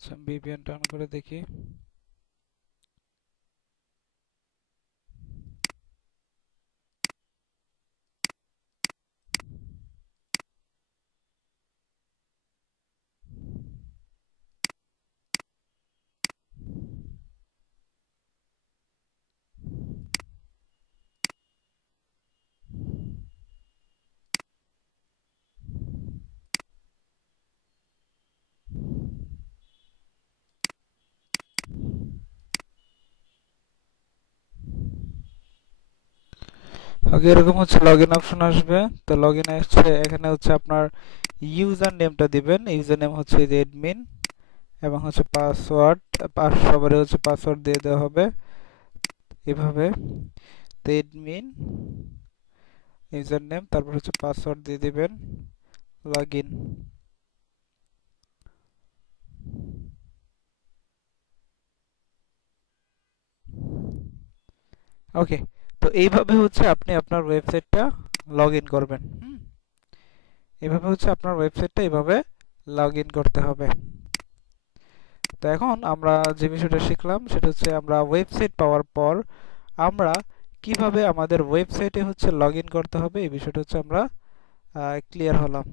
আচ্ছা, VPN-টা অন করে দেখি। ওকে, এরকম হচ্ছে লগইন অপশন আসবে। তো লগইনে আসছে, এখানে হচ্ছে আপনার ইউজার নেমটা দিবেন। ইউজার নেম হচ্ছে যে এডমিন, এবং হচ্ছে পাসওয়ার্ড, সবারই হচ্ছে পাসওয়ার্ড দিয়ে দেওয়া হবে এভাবে। তো এডমিন, ইউজার নেম, তারপর হচ্ছে পাসওয়ার্ড দিয়ে দিবেন, লগইন। ওকে, তো এইভাবে হচ্ছে আপনি আপনার ওয়েবসাইটটা লগইন করবেন। এভাবে হচ্ছে আপনার ওয়েবসাইটটা এভাবে লগইন করতে হবে। তো এখন আমরা যে বিষয়টা শিখলাম সেটা হচ্ছে আমরা ওয়েবসাইট পাওয়ার পর আমরা কিভাবে আমাদের ওয়েবসাইটে হচ্ছে লগইন করতে হবে, এই বিষয়টা হচ্ছে আমরা ক্লিয়ার হলাম।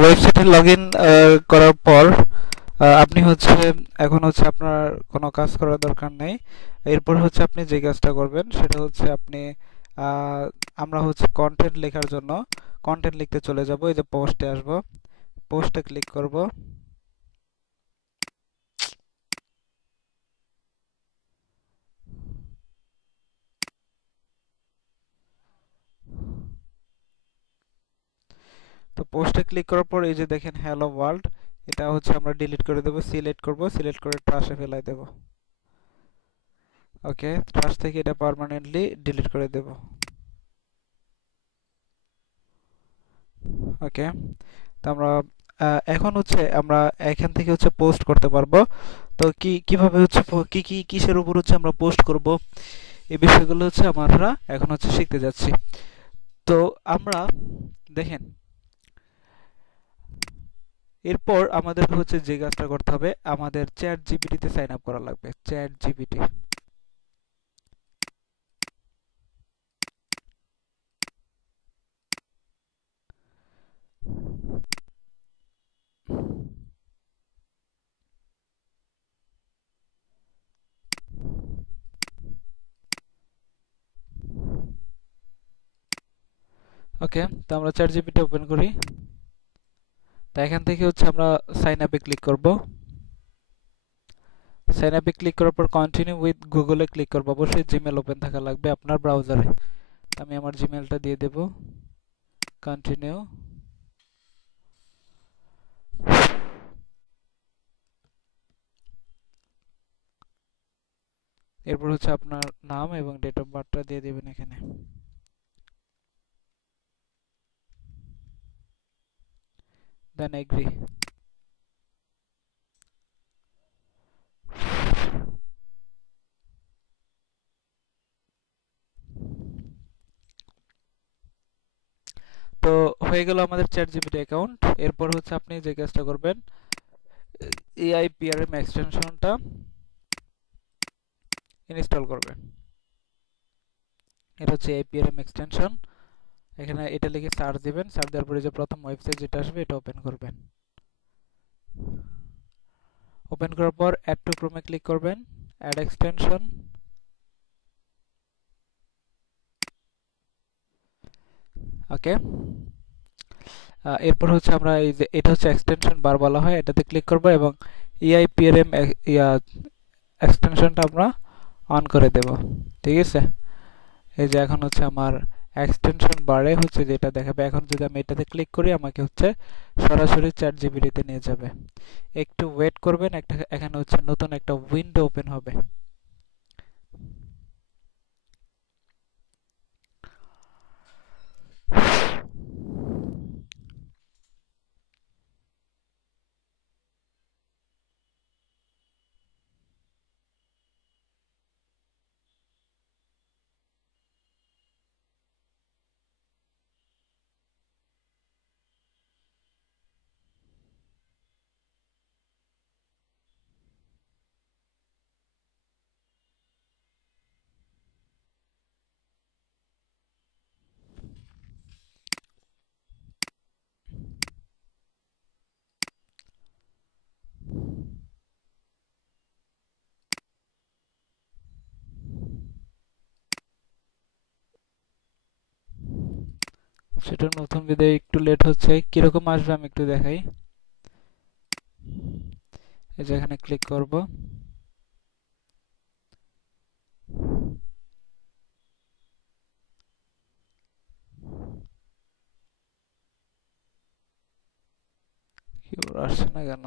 ওয়েবসাইটে লগইন করার পর আপনি হচ্ছে এখন হচ্ছে আপনার কোনো কাজ করার দরকার নেই। এরপর হচ্ছে আপনি যে কাজটা করবেন সেটা হচ্ছে আপনি আহ, আমরা হচ্ছে কন্টেন্ট লেখার জন্য কন্টেন্ট লিখতে চলে যাব। এই যে পোস্টে আসব, পোস্টে ক্লিক করব। তো পোস্টে ক্লিক করার পর এই যে দেখেন হ্যালো ওয়ার্ল্ড, এটা হচ্ছে আমরা ডিলিট করে দেব। সিলেক্ট করব, সিলেক্ট করে ট্রাশে ফেলাই দেব। ওকে, ট্রাশ থেকে এটা পার্মানেন্টলি ডিলিট করে দেব। ওকে, তো আমরা এখন হচ্ছে আমরা এখান থেকে হচ্ছে পোস্ট করতে পারবো। তো কিভাবে হচ্ছে কিসের উপর হচ্ছে আমরা পোস্ট করব, এই বিষয়গুলো হচ্ছে আমরা এখন হচ্ছে শিখতে যাচ্ছি। তো আমরা দেখেন, এরপর আমাদের হচ্ছে যে কাজটা করতে হবে, আমাদের চ্যাট জিপিটিতে সাইন আপ করা লাগবে। চ্যাট জিপিটি, ওকে, তো আমরা চ্যাট জিপিটি ওপেন করি। তো এখান থেকে হচ্ছে আমরা সাইন আপে ক্লিক করব। সাইন আপে ক্লিক করার পর কন্টিনিউ উইথ গুগলে ক্লিক করব। অবশ্যই জিমেল ওপেন থাকা লাগবে আপনার ব্রাউজারে। আমি আমার জিমেলটা দিয়ে দেব, কন্টিনিউ। এরপর হচ্ছে আপনার নাম এবং ডেট অফ বার্থটা দিয়ে দেবেন এখানে, দেন এগ্রি। তো হয়ে গেল আমাদের চ্যাট জিপিটি অ্যাকাউন্ট। এরপর হচ্ছে আপনি যে কাজটা করবেন, এআইপিআরএম এক্সটেনশনটা ইনস্টল করবেন। এটা হচ্ছে এআইপিআরএম এক্সটেনশন। এখানে এটা লিখে সার্চ দিবেন। সার্চ দেওয়ার পরে যে প্রথম ওয়েবসাইট যেটা আসবে এটা ওপেন করবেন। ওপেন করার পর অ্যাড টু ক্রোমে ক্লিক করবেন, অ্যাড এক্সটেনশন। ওকে, এরপর হচ্ছে আমরা এই যে এটা হচ্ছে এক্সটেনশন বার বলা হয়, এটাতে ক্লিক করব এবং এআইপিআরএম এক্সটেনশনটা আমরা অন করে দেব। ঠিক আছে, এই যে এখন হচ্ছে আমার এক্সটেনশন বারে হচ্ছে যেটা দেখাবে। এখন যদি আমি এটাতে ক্লিক করি আমাকে হচ্ছে সরাসরি চ্যাট জিপিটিতে নিয়ে যাবে। একটু ওয়েট করবেন, এখানে হচ্ছে নতুন একটা উইন্ডো ওপেন হবে। সেটা নতুন বিদায় একটু লেট হচ্ছে, কিরকম আসবে আমি একটু দেখাই। এই যে এখানে ক্লিক করব। কিবোর্ড আসছে না কেন?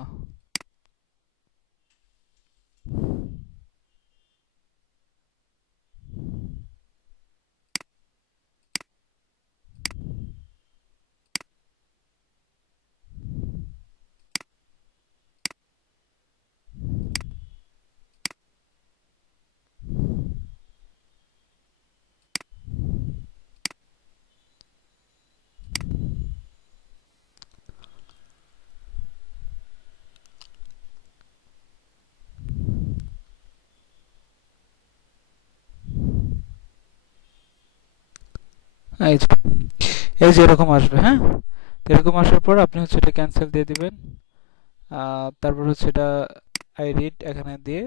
এই যে এরকম আসবে। হ্যাঁ, এরকম আসার পর আপনি হচ্ছে এটা ক্যান্সেল দিয়ে দিবেন। তারপর হচ্ছে এটা আই রিড এখানে দিয়ে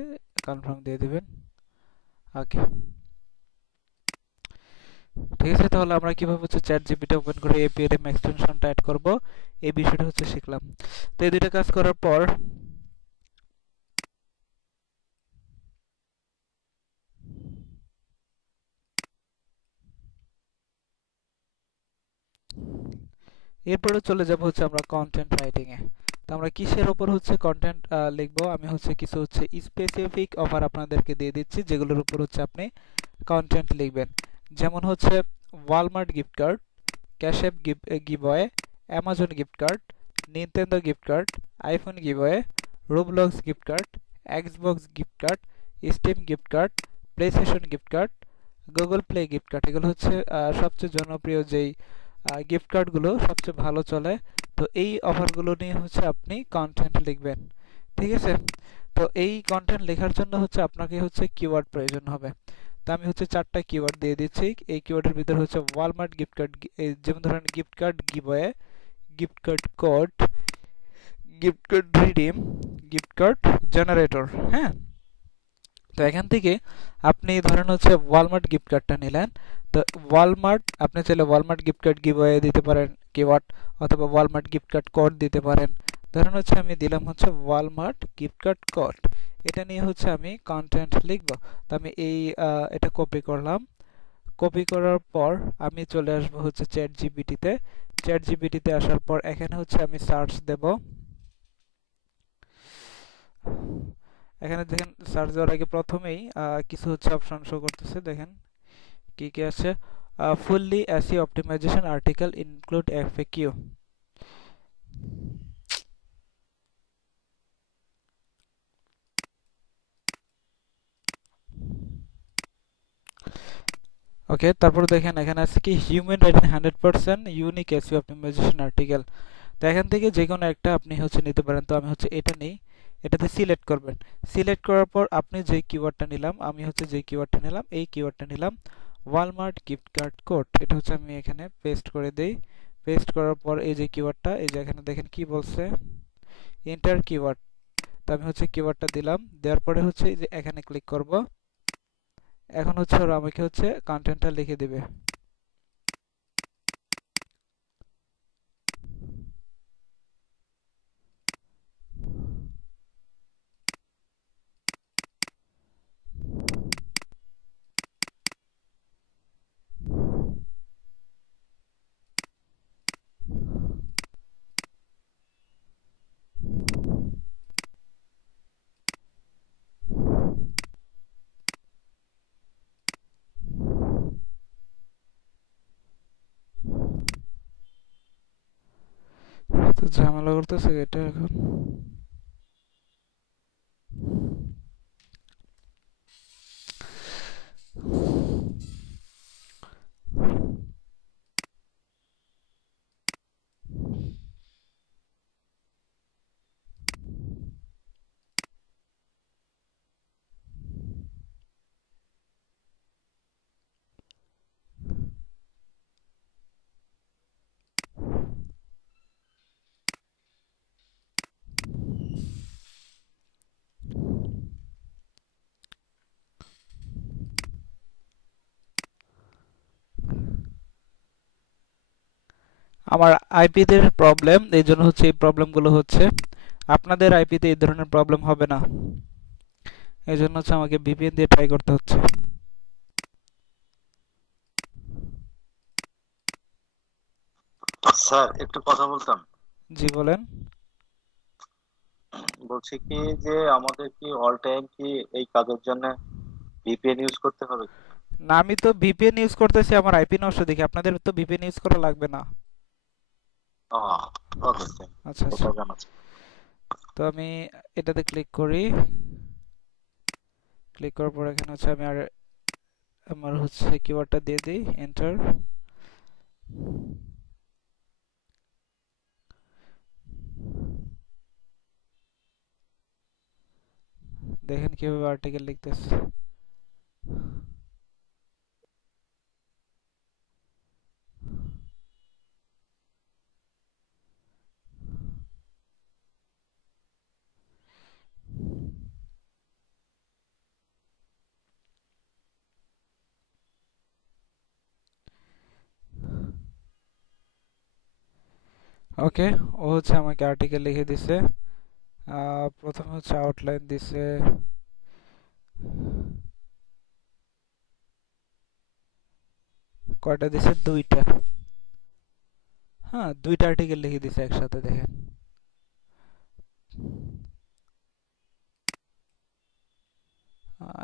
কনফার্ম দিয়ে দিবেন। ওকে, ঠিক আছে। তাহলে আমরা কিভাবে হচ্ছে চ্যাট জিপিটি ওপেন করে এপিএলএম এক্সটেনশনটা অ্যাড করব এই বিষয়টা হচ্ছে শিখলাম। তো এই দুইটা কাজ করার পর এরপরে চলে যাব হচ্ছে আমরা কন্টেন্ট রাইটিং এ। তো আমরা কিসের উপর হচ্ছে কন্টেন্ট লিখব? আমি হচ্ছে কিছু হচ্ছে স্পেসিফিক অফার আপনাদেরকে দিয়ে দিচ্ছি যেগুলোর উপর হচ্ছে আপনি কন্টেন্ট লিখবেন। যেমন হচ্ছে Walmart gift card, Cash App giveaway, Amazon gift card, Nintendo gift card, iPhone giveaway, Roblox gift card, Xbox gift card, Steam gift card, PlayStation gift card, Google Play gift card. এগুলো হচ্ছে সবচেয়ে জনপ্রিয় যেই গিফট কার্ডগুলো সবচেয়ে ভালো চলে। তো এই অফারগুলো নিয়ে হচ্ছে আপনি কন্টেন্ট লিখবেন। ঠিক আছে, তো এই কন্টেন্ট লেখার জন্য হচ্ছে আপনাকে হচ্ছে কিওয়ার্ড প্রয়োজন হবে। তো আমি হচ্ছে 4টা কিওয়ার্ড দিয়ে দিচ্ছি। এই কিওয়ার্ডের ভিতরে হচ্ছে ওয়ালমার্ট গিফট কার্ড, যেমন ধরেন gift card giveaway, gift card code, gift card redeem, gift card generator. হ্যাঁ, তো এখান থেকে আপনি ধরেন হচ্ছে ওয়ালমার্ট গিফট কার্ডটা নিলেন। তো ওয়ালমার্ট আপনি চাইলে ওয়ালমার্ট গিফট কার্ড গিভওয়ে দিতে পারেন কিওয়ার্ড, অথবা ওয়ালমার্ট গিফট কার্ড কোড দিতে পারেন। ধরেন হচ্ছে আমি দিলাম হচ্ছে ওয়ালমার্ট গিফট কার্ড কোড। এটা নিয়ে হচ্ছে আমি কন্টেন্ট লিখব। তো আমি এটা কপি করলাম। কপি করার পর আমি চলে আসবো হচ্ছে চ্যাট জিপিটিতে। চ্যাট জিপিটিতে আসার পর এখানে হচ্ছে আমি সার্চ দেব। এখানে দেখেন সার্চ দেওয়ার আগে প্রথমেই কিছু হচ্ছে অপশন শো করতেছে। দেখেন কি কি আছে। Fully SEO optimisation article include FAQ. Okay, তারপর দেখেন এখানে আছে কি human writing 100% unique SEO optimisation article. তো এখান থেকে যে কোনো একটা আপনি হচ্ছে নিতে পারেন। তো আমি হচ্ছে এটা নেই, এটাতে সিলেক্ট করবেন। সিলেক্ট করার পর আপনি যে কিওয়ার্ডটা নিলাম, আমি হচ্ছে যে কিওয়ার্ডটা নিলাম এই কিওয়ার্ডটা নিলাম ওয়ালমার্ট গিফট কার্ড কোড। এটা হচ্ছে আমি এখানে পেস্ট করে দেই। পেস্ট করার পর এই যে কিওয়ার্ডটা, এই যে এখানে দেখেন কি বলছে, এন্টার কিওয়ার্ড। তো আমি হচ্ছে কিওয়ার্ডটা দিলাম, দেওয়ার পরে হচ্ছে এই যে এখানে ক্লিক করব। এখন হচ্ছে ওরা আমাকে হচ্ছে কন্টেন্টটা লিখে দিবে। ঝামেলা করতেছে এটা এখন। আমার আইপিতে প্রবলেম, এই জন্য হচ্ছে এই প্রবলেমগুলো হচ্ছে। আপনাদের আইপিতে এই ধরনের প্রবলেম হবে না, এই জন্য হচ্ছে আমাকে ভিপিএন দিয়ে ট্রাই করতে হচ্ছে। স্যার একটু কথা বলতাম। জি বলেন। বলছি কি যে আমাদের কি অল টাইম কি এই কাজের জন্য ভিপিএন ইউজ করতে হবে? না, আমি তো ভিপিএন ইউজ করতেছি, আমার আইপি নষ্ট দেখি। আপনাদের তো ভিপিএন ইউজ করা লাগবে না। ওকে স্যার, আচ্ছা আচ্ছা। এটা জানাচ্ছি। তো আমি এটাতে ক্লিক করি। ক্লিক করার পর এখানে হচ্ছে আমি আমার হচ্ছে কিওয়ার্ডটা দিয়ে দিই, এন্টার। দেখেন কিভাবে আর্টিকেল লিখতেছে। ওকে, ও হচ্ছে আমাকে আর্টিকেল লিখে দিছে। প্রথমে হচ্ছে আউটলাইন দিছে, কয়টা দিছে? দুইটা। হ্যাঁ, দুইটা আর্টিকেল লিখে দিছে একসাথে, দেখেন।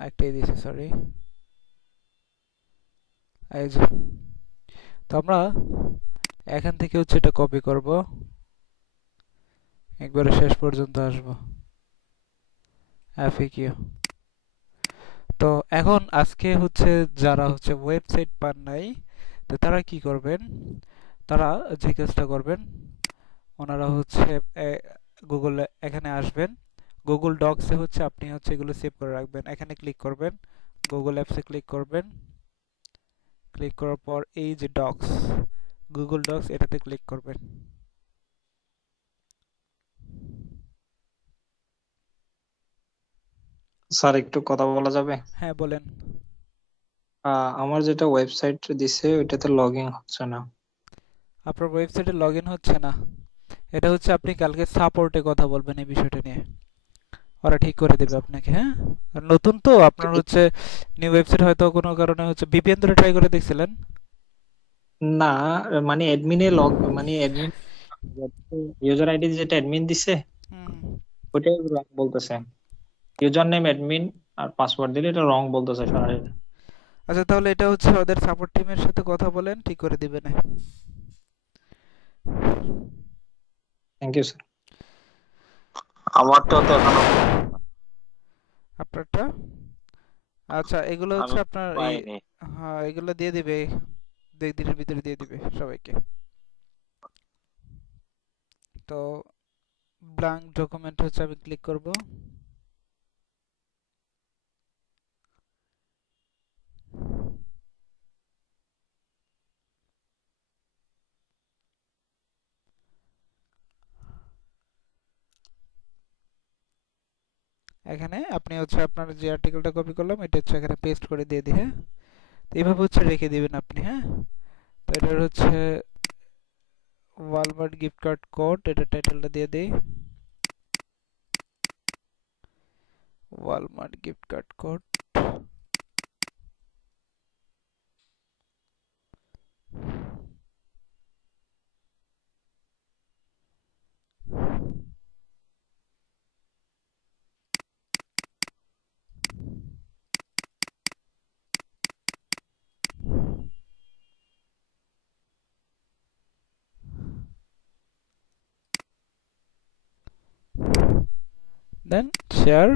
একটাই দিছে, সরি। এই যে, তো আমরা এখান থেকে হচ্ছে এটা কপি করব, একবারে শেষ পর্যন্ত আসব, এফএকিউ। তো এখন আজকে হচ্ছে যারা হচ্ছে ওয়েবসাইট পান নাই, তো তারা কি করবেন? তারা যে কাজটা করবেন, ওনারা হচ্ছে গুগলে এখানে আসবেন। গুগল ডক্সে হচ্ছে আপনি হচ্ছে এগুলো সেভ করে রাখবেন। এখানে ক্লিক করবেন, গুগল অ্যাপসে ক্লিক করবেন। ক্লিক করার পর এই যে ডক্স, গুগল ডক্স, এটাতে ক্লিক করবেন। স্যার একটু কথা বলা যাবে? হ্যাঁ বলেন। আমার যেটা ওয়েবসাইট দিছে ওইটাতে লগ ইন হচ্ছে না। আপনার ওয়েবসাইটে লগ ইন হচ্ছে না? এটা হচ্ছে আপনি কালকে সাপোর্টে কথা বলবেন এই বিষয়টা নিয়ে, ওরা ঠিক করে দেবে আপনাকে। হ্যাঁ, আর নতুন তো আপনার হচ্ছে নিউ ওয়েবসাইট, হয়তো কোনো কারণে হচ্ছে ভিপিএন ধরে ট্রাই করে দেখছিলেন। না, মানে অ্যাডমিন ইউজার আইডি যেটা অ্যাডমিন দিছে হুম। ওটাই রং বলতেছে। ইউজার নেম অ্যাডমিন আর পাসওয়ার্ড দিলে এটা রং বলতেছে সরাসরি। আচ্ছা, তাহলে এটা হচ্ছে ওদের সাপোর্ট টিমের সাথে কথা বলেন, ঠিক করে দিবে না। Thank you sir. আমারটা তো এখনো আপনারটা? আচ্ছা, এগুলো হচ্ছে আমি আপনার এই, পাইনি। হ্যাঁ এগুলো দিয়ে দিবে, 2 দিনের ভিতরে দিয়ে দিবে সবাইকে। তো ব্ল্যাঙ্ক ডকুমেন্ট হচ্ছে আমি ক্লিক করব। এখানে আপনি হচ্ছে আপনার যে আর্টিকেলটা কপি করলাম এটা হচ্ছে এখানে পেস্ট করে দিয়ে দিই। হ্যাঁ, তো এইভাবে হচ্ছে রেখে দিবেন আপনি। হ্যাঁ, তো এটার হচ্ছে ওয়ালমার্ট গিফট কার্ড কোড, এটা টাইটেলটা দিয়ে দিই, ওয়ালমার্ট গিফট কার্ড কোড। দেন শেয়ার,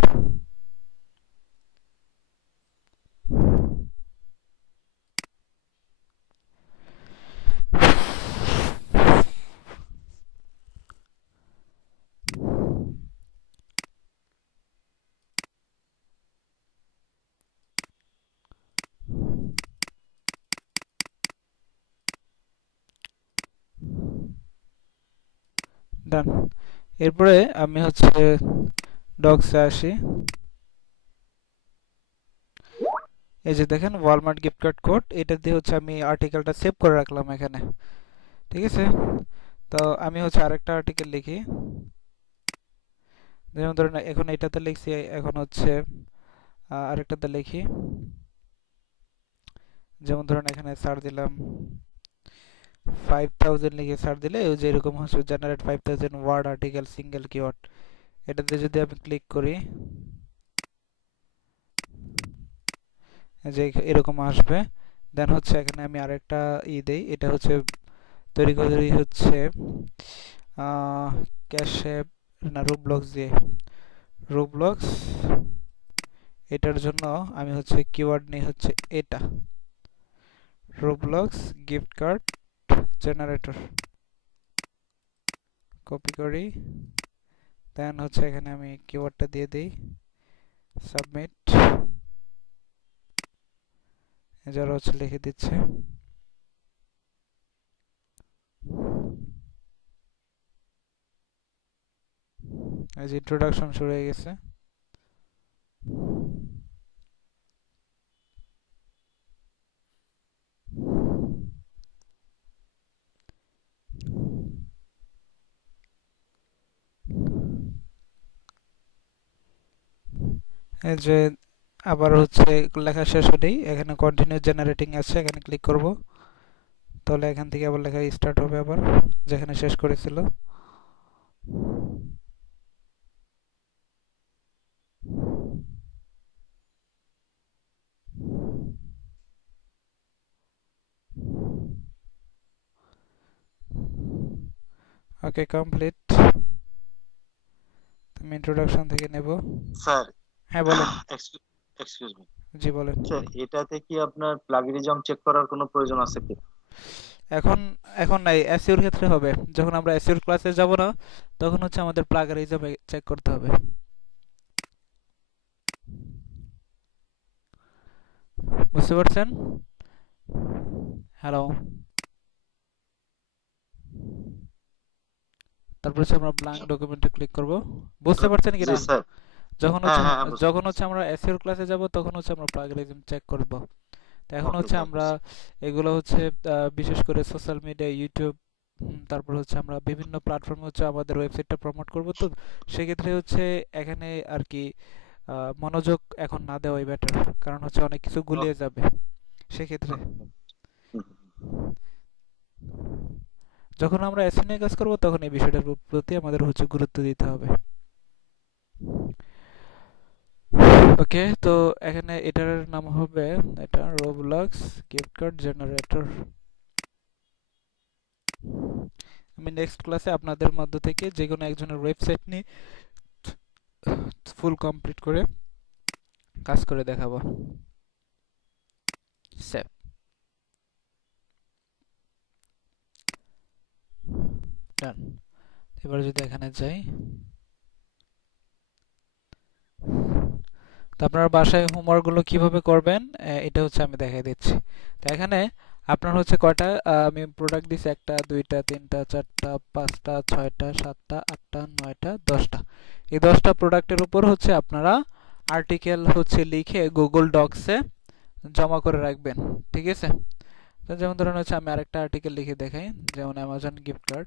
ডান। এরপরে আমি হচ্ছে ডক্সে আসি। এই যে দেখেন ওয়ালমার্ট গিফট কার্ড কোড, এটা দিয়ে হচ্ছে আমি আর্টিকেলটা সেভ করে রাখলাম এখানে, ঠিক আছে। তো আমি হচ্ছে আরেকটা আর্টিকেল লিখি, যেমন ধরেন এখন এটাতে লিখছি, এখন হচ্ছে আরেকটাতে লিখি, যেমন ধরেন এখানে সার্চ দিলাম 5000 লিখে সার্চ দিলে ওই যে এরকম হচ্ছে generate 5000 word article single keyword, এটাতে যদি আমি ক্লিক করি যে এরকম আসবে। দেন হচ্ছে এখানে আমি আরেকটা দেই, এটা হচ্ছে তৈরি করি হচ্ছে ক্যাশে না রুবলক্স দিয়ে, রুবলক্স। এটার জন্য আমি হচ্ছে কিওয়ার্ড নিই হচ্ছে এটা, রুবলক্স গিফট কার্ড জেনারেটর, কপি করি। দেন হচ্ছে এখানে আমি কিওয়ার্ডটা দিয়ে দিই সাবমিট, যারা হচ্ছে লিখে দিচ্ছে। এই যে ইন্ট্রোডাকশন শুরু হয়ে গেছে। এই যে আবার হচ্ছে লেখা শেষ হলেই এখানে কন্টিনিউ জেনারেটিং আছে, এখানে ক্লিক করব, তাহলে এখান থেকে আবার লেখা স্টার্ট হবে আবার যেখানে শেষ করেছিল। ওকে কমপ্লিট। আমি ইন্ট্রোডাকশন থেকে নেব। স্যার, হ্যাঁ বলেন। এক্সকিউজ মি জি বলেন। স্যার, এটাতে কি আপনার প্লাগিনিজম চেক করার কোনো প্রয়োজন আছে কি? এখন এখন নাই, এসইওর ক্ষেত্রে হবে। যখন আমরা এসইওর ক্লাসে যাব না, তখন হচ্ছে আমাদের প্লাগারিজম চেক করতে হবে। বুঝতে পারছেন? হ্যালো। তারপর হচ্ছে আমরা ব্ল্যাঙ্ক ডকুমেন্টে ক্লিক করব। বুঝতে পারছেন জি কিনা? স্যার। যখন হ্যাঁ হচ্ছে হ্যাঁ হ্যাঁ, বুঝতে যখন পারছি। হচ্ছে আমরা এসইওর ক্লাসে যাব, তখন হচ্ছে আমরা প্লাগারিজম চেক করব। তো এখন ওকে, হচ্ছে থ্যাংক ইউ আমরা স্যার। এগুলো হচ্ছে বিশেষ করে সোশ্যাল মিডিয়া, ইউটিউব, তারপর হচ্ছে আমরা বিভিন্ন প্ল্যাটফর্মে হচ্ছে আমাদের ওয়েবসাইটটা প্রমোট করব। তো সেক্ষেত্রে হচ্ছে এখানে আর কি মনোযোগ এখন না দেওয়াই বেটার, কারণ হচ্ছে অনেক কিছু গুলিয়ে যাবে সেক্ষেত্রে। যখন আমরা এসইও নিয়ে কাজ করব, তখন এই বিষয়টার প্রতি আমাদের হচ্ছে গুরুত্ব দিতে হবে। ওকে, তো এখানে এটার নাম হবে, এটা রোবলক্স গিফট কার্ড জেনারেটর। আমি নেক্সট ক্লাসে আপনাদের মধ্য থেকে যে কোনো একজনের ওয়েবসাইট নিয়ে ফুল কমপ্লিট করে কাজ করে দেখাবো। সেভ। ডান। এবার যদি এখানে যাই, তো আপনার বাসায় হোমওয়ার্কগুলো কিভাবে করবেন এটা হচ্ছে আমি দেখাই দিচ্ছি। তো এখানে আপনার হচ্ছে কয়টা আমি প্রোডাক্ট দিছি, 1টা 2টা 3টা 4টা 5টা 6টা 7টা 8টা 9টা 10টা। এই 10টা প্রোডাক্টের উপর হচ্ছে আপনারা আর্টিকেল হচ্ছে লিখে গুগল ডক্সে জমা করে রাখবেন, ঠিক আছে। তো যেমন ধরুন হচ্ছে আমি আরেকটা আর্টিকেল লিখে দেখাই, যেমন অ্যামাজন গিফট কার্ড।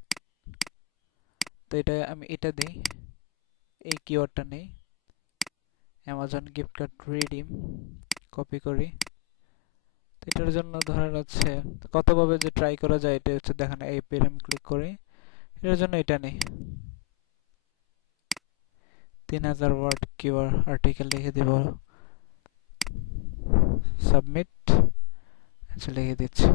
তো এটা আমি এটা দিই, এই কিওয়ার্ডটা নেই, Amazon gift card redeem, copy করি। তো এটার জন্য ধরেন হচ্ছে কতভাবে যে ট্রাই করা যায় এটা হচ্ছে দেখেন, এই পেরে আমি ক্লিক করি, এটার জন্য এটা নেই, 3000 ওয়ার্ড কিওয়ার্ড আর্টিকেল লিখে দিব, সাবমিট। আচ্ছা লিখে দিচ্ছি।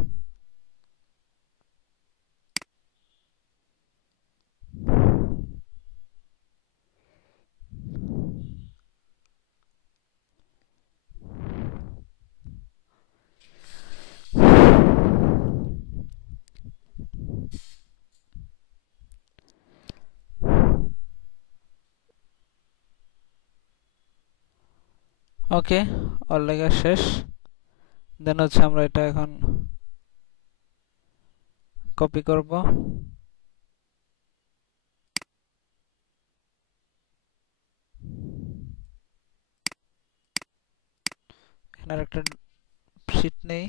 ওকে, অল লেখা শেষ। দেন হচ্ছে আমরা এটা এখন কপি করব। এখানে একটা শীট নেই।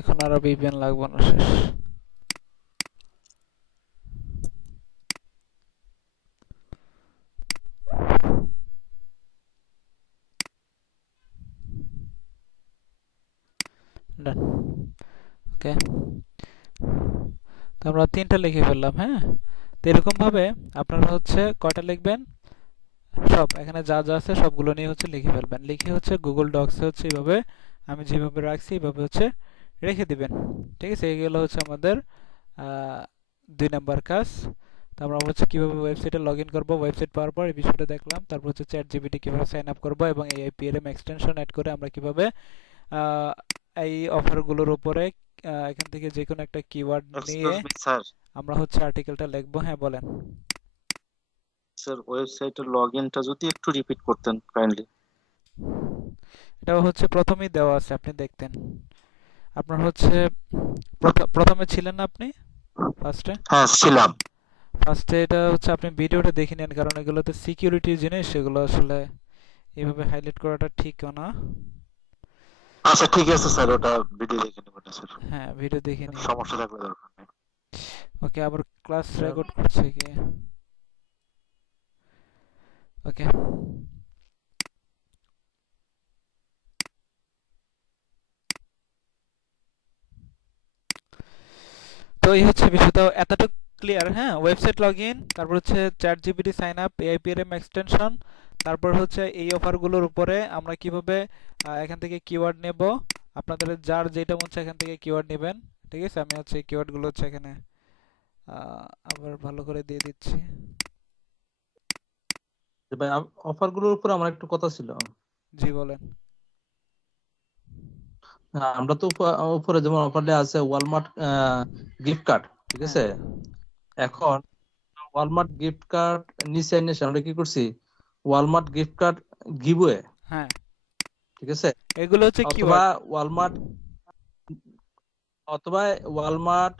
এখন আর VPN লাগবে না, শেষ। ডান। ওকে, তো আমরা 3টা লিখে ফেললাম। হ্যাঁ, তো এরকম ভাবে আপনারা হচ্ছে কয়টা লিখবেন, সব এখানে যা যা আছে সবগুলো নিয়ে হচ্ছে লিখে ফেলবেন। লিখে হচ্ছে গুগল ডক্সে হচ্ছে এইভাবে আমি যেভাবে রাখছি এইভাবে হচ্ছে রেখে দিবেন। ঠিক আছে, এইগুলো হচ্ছে আমাদের 2 নাম্বার কাজ। তো আমরা হচ্ছে কিভাবে ওয়েবসাইটে লগ ইন করবো, ওয়েবসাইট পাওয়ার পর এই বিষয়টা দেখলাম। তারপর হচ্ছে চ্যাট জিপিটি কিভাবে সাইন আপ করবো এবং এই আইপিএলএম এক্সটেনশন অ্যাড করে আমরা কিভাবে এই অফারগুলোর উপরে এখান থেকে যে কোনো একটা কিওয়ার্ড নিয়ে এক্সকিউজ মি স্যার। আমরা হচ্ছে আর্টিকেলটা লিখবো। হ্যাঁ বলেন। স্যার ওয়েবসাইটের লগইনটা যদি একটু রিপিট করতেন কাইন্ডলি। এটা হচ্ছে প্রথমেই দেওয়া আছে, আপনি দেখতেন। আপনার হচ্ছে প্রথমে ছিলেন না আপনি ফার্স্টে? হ্যাঁ ছিলাম। ফার্স্টে এটা হচ্ছে আপনি ভিডিওটা দেখে নেন, কারণ এগুলোতে সিকিউরিটির জিনিস, সেগুলো আসলে এইভাবে হাইলাইট করাটা ঠিক না। আচ্ছা ঠিক আছে স্যার, ওটা ভিডিও দেখে নেব না স্যার, হ্যাঁ, ভিডিও দেখে নিন। সমস্যা থাকলে দরকার নেই। ওকে, আবার ক্লাস রেকর্ড করছে কি? ওকে, তো এই হচ্ছে বিষয়টা, এতটুকু ক্লিয়ার? হ্যাঁ, ওয়েবসাইট লগইন, তারপর হচ্ছে chat GPT sign up, AIPRM extension, তারপর হচ্ছে এই অফারগুলোর উপরে আমরা কিভাবে এখান থেকে কিওয়ার্ড নেব। আপনাদের যার যেটা মন চায় এখান থেকে কিওয়ার্ড নেবেন। ঠিক আছে, আমি হচ্ছে এই কিওয়ার্ডগুলো হচ্ছে এখানে আবার ভালো করে দিয়ে দিচ্ছি। ভাই অফারগুলোর উপর আমার একটু কথা ছিল। জি বলেন। হ্যাঁ, আমরা তো উপরে যেমন অফারে আছে ওয়ালমার্ট গিফট কার্ড, ঠিক আছে। হ্যাঁ, এখন ওয়ালমার্ট গিফট কার্ড নিচে এনে আমরা কি করছি, ওয়ালমার্ট গিফট কার্ড গিভওয়ে, হ্যাঁ, ঠিক আছে, এগুলো হচ্ছে অথবা কিওয়ার্ড। ওয়ালমার্ট অথবা ওয়ালমার্ট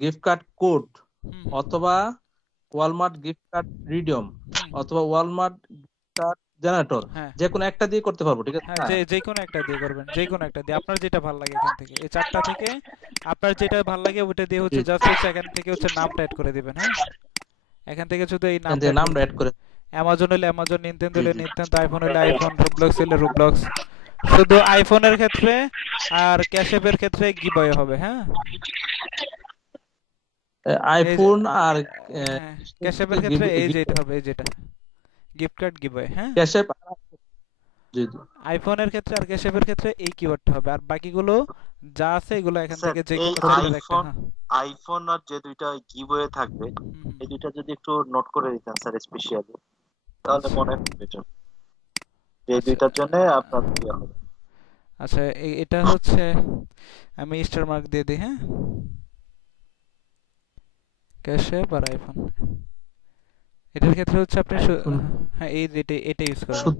গিফট কার্ড কোড, অথবা ওয়ালমার্ট গিফট কার্ড রিডিম, অথবা ওয়ালমার্ট গিফট কার্ড জেনারেটর, হ্যাঁ, যে কোনো একটা দিয়ে করতে পারবো, ঠিক আছে। হ্যাঁ, যে কোনো একটা দিয়ে করবেন, যে কোনো একটা দিয়ে আপনার যেটা ভালো লাগে এখান থেকে, এই 4টা থেকে আপনার যেটা ভালো লাগে ওটা দিয়ে হচ্ছে জাস্ট হচ্ছে এখান থেকে হচ্ছে নামটা অ্যাড করে দিবেন। হ্যাঁ, এখান থেকে শুধু এই এখান থেকে নামটা অ্যাড করে। অ্যামাজন হলে অ্যামাজন, নিনটেন্ডো জি হলে জি নিনটেন্ডো, আইফোন হলে আইফোন, রুবলক্স হলে রুবলক্স। শুধু আইফোনের ক্ষেত্রে আর ক্যাশঅ্যাপের ক্ষেত্রে গিভঅ্যাওয়ে হবে। হ্যাঁ, আইফোন আর ক্যাশঅ্যাপের ক্ষেত্রে এই যেটা হবে, এই যেটা গিফট কার্ড গিভঅ্যাওয়ে। হ্যাঁ, ক্যাশে, জি জি আইফোনের ক্ষেত্রে আর ক্যাশঅ্যাপের ক্ষেত্রে এই কিওয়ার্ডটা হবে, আর বাকিগুলো যা আছে এগুলো এখান স্যার থেকে যে এই কোনো চারটার একটা। আইফোন হ্যাঁ, আইফোন আর যে দুইটা গিভওয়ে থাকবে, হুম, এই দুইটা যদি একটু নোট করে দিতেন স্যার স্পেশালি, তাহলে মনে হয় বেটার। এই আচ্ছা, দুইটার জন্য আপনার ইয়ে হবে। আচ্ছা, এটা হচ্ছে আমি স্টার মার্ক দিয়ে দিই। হ্যাঁ, ক্যাশঅ্যাপ আর আইফোন, এটার ক্ষেত্রে হচ্ছে আপনি আইফোন হ্যাঁ এই এটা ইউজ করবেন।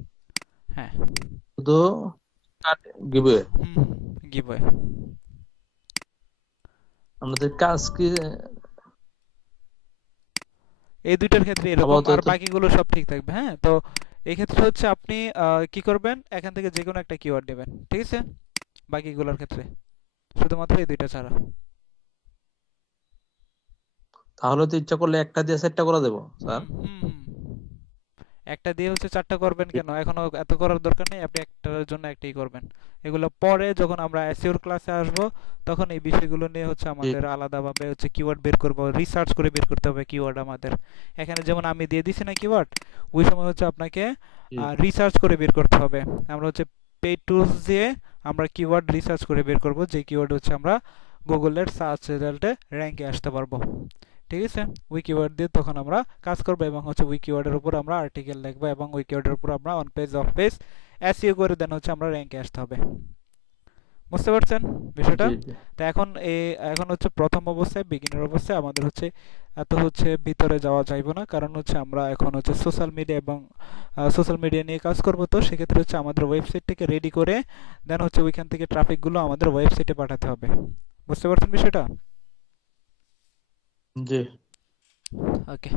হ্যাঁ, শুধু গিভওয়ে। গিভঅ্যাওয়ে। আমাদের কাজ কি এই দুইটার ক্ষেত্রে এরকম, আর আপাতত? বাকিগুলো সব ঠিক থাকবে। হ্যাঁ, তো এই ক্ষেত্রে হচ্ছে আপনি কি করবেন, এখান থেকে যে কোনো একটা কিওয়ার্ড নেবেন। ঠিক আছে, বাকিগুলোর ক্ষেত্রে শুধুমাত্র এই দুইটা ছাড়া। তাহলে তো ইচ্ছা করলে একটা দিয়ে সেটটা করে দেবো স্যার। হুম হুম হুম। একটা দিয়ে হচ্ছে 4টা করবেন কেন? এখনো এত করার দরকার নেই, আপনি একটার জন্য একটাই করবেন। এগুলো পরে যখন আমরা এসইওর ক্লাসে আসব তখন এই বিষয়গুলো নিয়ে হচ্ছে জি আমাদের আলাদাভাবে হচ্ছে কিওয়ার্ড বের করব, রিসার্চ করে বের করতে হবে কিওয়ার্ড আমাদের। এখানে যেমন আমি দিয়ে দিছি না কিওয়ার্ড, ওই সময় হচ্ছে আপনাকে জি রিসার্চ করে বের করতে হবে। আমরা হচ্ছে পেইড টুলস দিয়ে আমরা কিওয়ার্ড রিসার্চ করে বের করব, যে কিওয়ার্ড হচ্ছে আমরা গুগলের সার্চ রেজাল্টে র্যাঙ্কে আসতে পারবো। ঠিক আছে, ওই কিওয়ার্ড দিয়ে তখন আমরা কাজ করবো এবং হচ্ছে ওই কিওয়ার্ডের উপর আমরা আর্টিকেল লিখবো এবং ওই কিওয়ার্ডের উপর আমরা on page of page SEO করে দেন হচ্ছে আমরা র্যাঙ্কে আসতে হবে। বুঝতে পারছেন বিষয়টা? জি জি তো এখন হচ্ছে প্রথম অবস্থায় বিগিনার অবস্থায় আমাদের হচ্ছে এত হচ্ছে ভিতরে যাওয়া যাইবে না, কারণ হচ্ছে আমরা এখন হচ্ছে সোশ্যাল মিডিয়া এবং সোশ্যাল মিডিয়া নিয়ে কাজ করব। তো সেক্ষেত্রে হচ্ছে আমাদের ওয়েবসাইটটাকে রেডি করে দেন হচ্ছে ওইখান থেকে ট্রাফিকগুলো আমাদের ওয়েবসাইটে পাঠাতে হবে। বুঝতে পারছেন বিষয়টা? জি। ওকে,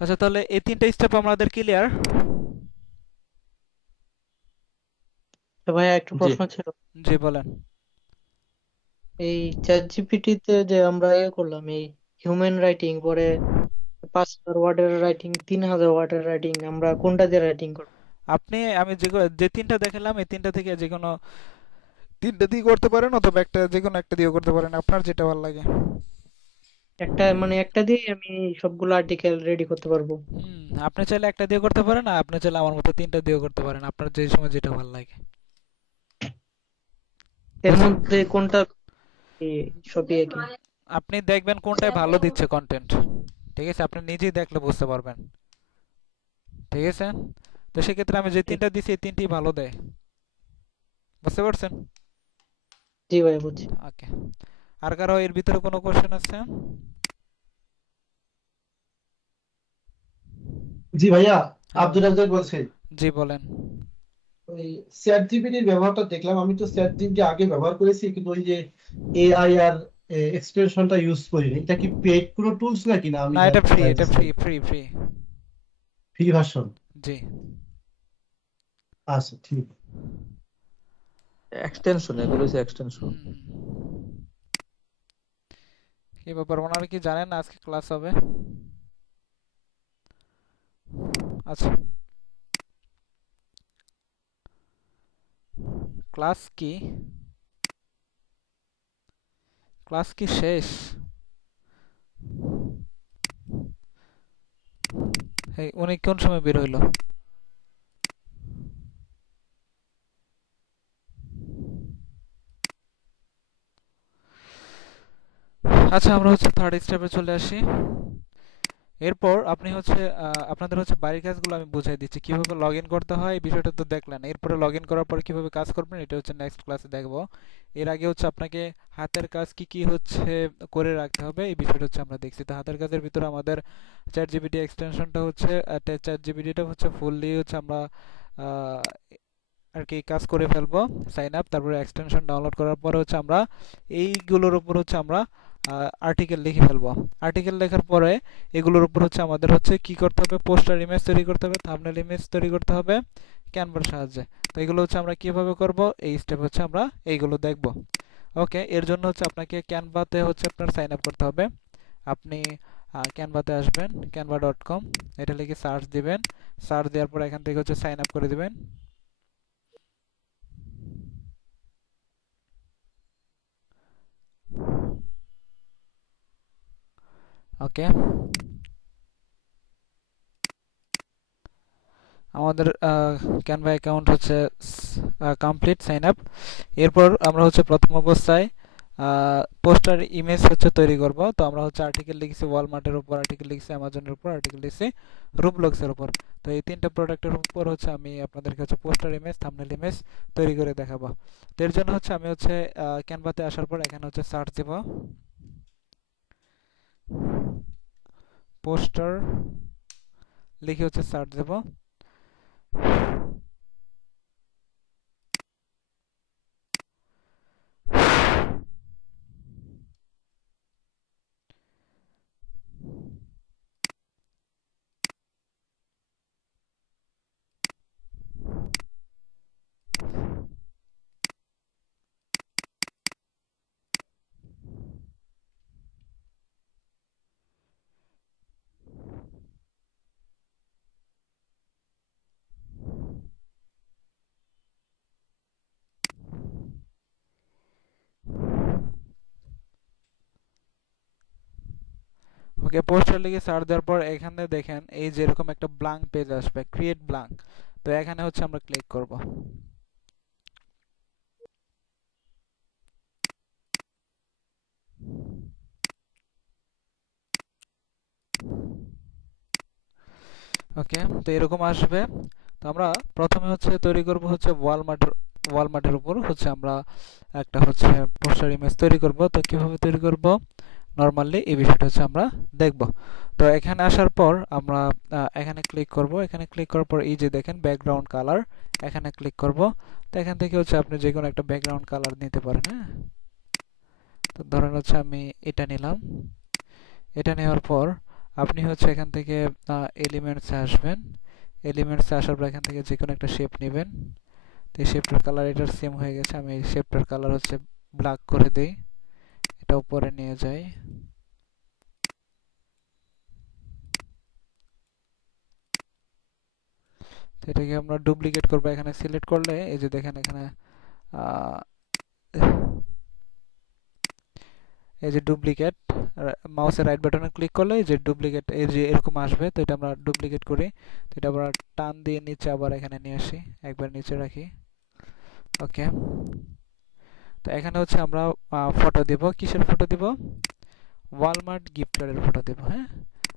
আচ্ছা তাহলে এই 3টা স্টেপ আমাদের ক্লিয়ার। তো ভাইয়া একটু জি প্রশ্ন ছিল। জি বলেন। এই চ্যাট জিপিটি তে যে আমরা করলাম এই হিউম্যান রাইটিং, পরে 5,000 ওয়ার্ডের রাইটিং, 3,000 ওয়ার্ডের রাইটিং, আমরা কোনটা দিয়ে রাইটিং করবো? আমি যে 3টা দেখালাম এই 3টা থেকে যে কোনো 3টা দিয়ে করতে পারেন, অথবা একটা যে কোনো একটা দিয়েও করতে পারেন, আপনার যেটা ভালো লাগে। একটা মানে একটা দিয়ে আমি সবগুলো আর্টিকেল রেডি করতে পারবো? আপনি চাইলে একটা দিয়ে করতে পারেন, আর আপনি চাইলে আমার মতো 3টা দিয়েও করতে পারেন, আপনার যে সময় যেটা ভালো লাগে। এর বুঝ- মধ্যে কোনটা এই সবই একই? আপনি দেখবেন কোনটায় ভালো দিচ্ছে কন্টেন্ট। ঠিক আছে, আপনি নিজেই দেখলে বুঝতে পারবেন। ঠিক আছে, তো সেক্ষেত্রে আমি যে জি 3টা দিছি এই 3টি ভালো দেয়। বুঝতে পারছেন? জি ভাইয়া বুঝছি। ওকে, আর কারো এর ভিতরে কোনো কোশ্চেন আছে? জি ভাইয়া, হ্যাঁ আব্দুল রাজ্জাক বলছি। জি বলেন। ওই চ্যাট জিপিটির ব্যবহারটা দেখলাম, আমি তো চ্যাট জিপিটি আগে ব্যবহার করেছি, কিন্তু ওই যে এআই আর এক্সটেনশনটা ইউজ করিনি। এটা কি পেইড কোনো টুলস নাকি? না, আমি না, এটা জাস্ট ফ্রি, এটা জানতে ফ্রি চাই। Free free. Free version? জি। আচ্ছা, ঠিক। এক্সটেনশন, এগুলো হচ্ছে এক্সটেনশন। কি ব্যাপার, ওনারা কি জানেন না আজকে ক্লাস হবে? আচ্ছা, ক্লাস কি? ক্লাস কি শেষ? এই উনি কোন সময় বের হইলো? আচ্ছা, আমরা হচ্ছে থার্ড স্টেপে চলে আসি। এরপর আপনি হচ্ছে আপনাদের হচ্ছে বাড়ির কাজগুলো আমি বুঝাই দিচ্ছি, কিভাবে লগ ইন করতে হয় এই বিষয়টা তো দেখলেন। এরপরে লগ ইন করার পর কিভাবে কাজ করবেন এটা হচ্ছে নেক্সট ক্লাসে দেখবো। এর আগে হচ্ছে আপনাকে হাতের কাজ কি কি হচ্ছে করে রাখতে হবে এই বিষয়টা হচ্ছে আমরা দেখছি। তো হাতের কাজের ভিতরে আমাদের চ্যাট জিপিটি এক্সটেনশনটা হচ্ছে, চ্যাট জিপিটিটা হচ্ছে ফুললি হচ্ছে আমরা আহ, আর কি কাজ করে ফেলবো। সাইন আপ, তারপরে এক্সটেনশন ডাউনলোড করার পরে হচ্ছে আমরা এইগুলোর উপর হচ্ছে আমরা আর্টিকেল লিখে ফেলবো। আর্টিকেল লেখার পরে এগুলোর উপর হচ্ছে আমাদের হচ্ছে কি করতে হবে, পোস্টার ইমেজ তৈরি করতে হবে, থাম্বনেল ইমেজ তৈরি করতে হবে ক্যানভার সাহায্যে। তো এগুলো হচ্ছে আমরা কিভাবে করব, এই স্টেপ হচ্ছে আমরা এইগুলো দেখব। ওকে, এর জন্য হচ্ছে আপনাকে ক্যানভাতে হচ্ছে আপনার সাইন আপ করতে হবে। আপনি ক্যানভাতে আসবেন, canva.com, এটা লিখে সার্চ দিবেন। সার্চ দেওয়ার পর এখান থেকে হচ্ছে সাইন আপ করে দিবেন। ওকে, আমাদের ক্যানভা অ্যাকাউন্ট হচ্ছে কমপ্লিট সাইন আপ। এরপর আমরা হচ্ছে প্রথম অবস্থায় পোস্টার ইমেজ হচ্ছে তৈরি করব। তো আমরা হচ্ছে আর্টিকেল লিখেছি ওয়ালমার্টের উপর, আর্টিকেল লিখেছি অ্যামাজনের উপর, আর্টিকেল লিখেছি রুবলক্সের উপর। তো এই 3টা প্রোডাক্টের উপর হচ্ছে আমি আপনাদেরকে হচ্ছে পোস্টার ইমেজ, থাম্বনেল ইমেজ তৈরি করে দেখাবো। তো এর জন্য হচ্ছে আমি হচ্ছে ক্যানভাতে আসার পর এখানে হচ্ছে সার্চ দেব, পোস্টার লিখে হচ্ছে সার্চ দেব। ওকে, পোস্টার লিখে সার্চ দেওয়ার পর এখানে দেখেন এই যে এরকম একটা ব্ল্যাঙ্ক পেজ আসবে, ক্রিয়েট ব্ল্যাঙ্ক। তো এখানে হচ্ছে আমরা ক্লিক করব। ওকে, তো এরকম আসবে। তো আমরা প্রথমে হচ্ছে তৈরি করব হচ্ছে ওয়ালমার্টের উপর হচ্ছে আমরা একটা হচ্ছে পোস্টার ইমেজ তৈরি করব। তো কিভাবে তৈরি করব নরমালি এই বিষয়টা হচ্ছে আমরা দেখব। তো এখানে আসার পর আমরা এখানে ক্লিক করব। এখানে ক্লিক করার পর এই যে দেখেন ব্যাকগ্রাউন্ড কালার, এখানে ক্লিক করব। তো এখান থেকে হচ্ছে আপনি যে কোনো একটা ব্যাকগ্রাউন্ড কালার নিতে পারেন। হ্যাঁ, তো ধরেন হচ্ছে আমি এটা নিলাম। এটা নেওয়ার পর আপনি হচ্ছে এখান থেকে এলিমেন্টসে আসবেন। এলিমেন্টসে আসার পর এখান থেকে যে কোনো একটা শেপ নেবেন। তো এই শেপটার কালার এটার সেম হয়ে গেছে, আমি এই শেপটার কালার হচ্ছে ব্ল্যাক করে দেই, এটা উপরে নিয়ে যাই। তো এটাকে আমরা ডুপ্লিকেট করব। এখানে সিলেক্ট করলে এই যে দেখেন এখানে এই যে ডুপ্লিকেট, মাউসের রাইট বাটনে ক্লিক করলে এই যে ডুপ্লিকেট এই যে এরকম আসবে। তো এটা আমরা ডুপ্লিকেট করি। তো এটা আমরা টান দিয়ে নিচে আবার এখানে নিয়ে আসি, একবার নিচে রাখি। ওকে, তো এখানে হচ্ছে আমরা ফটো দিব। কিসের ফটো দিব? ওয়ালমার্ট গিফট কার্ডের ফটো দেব। হ্যাঁ,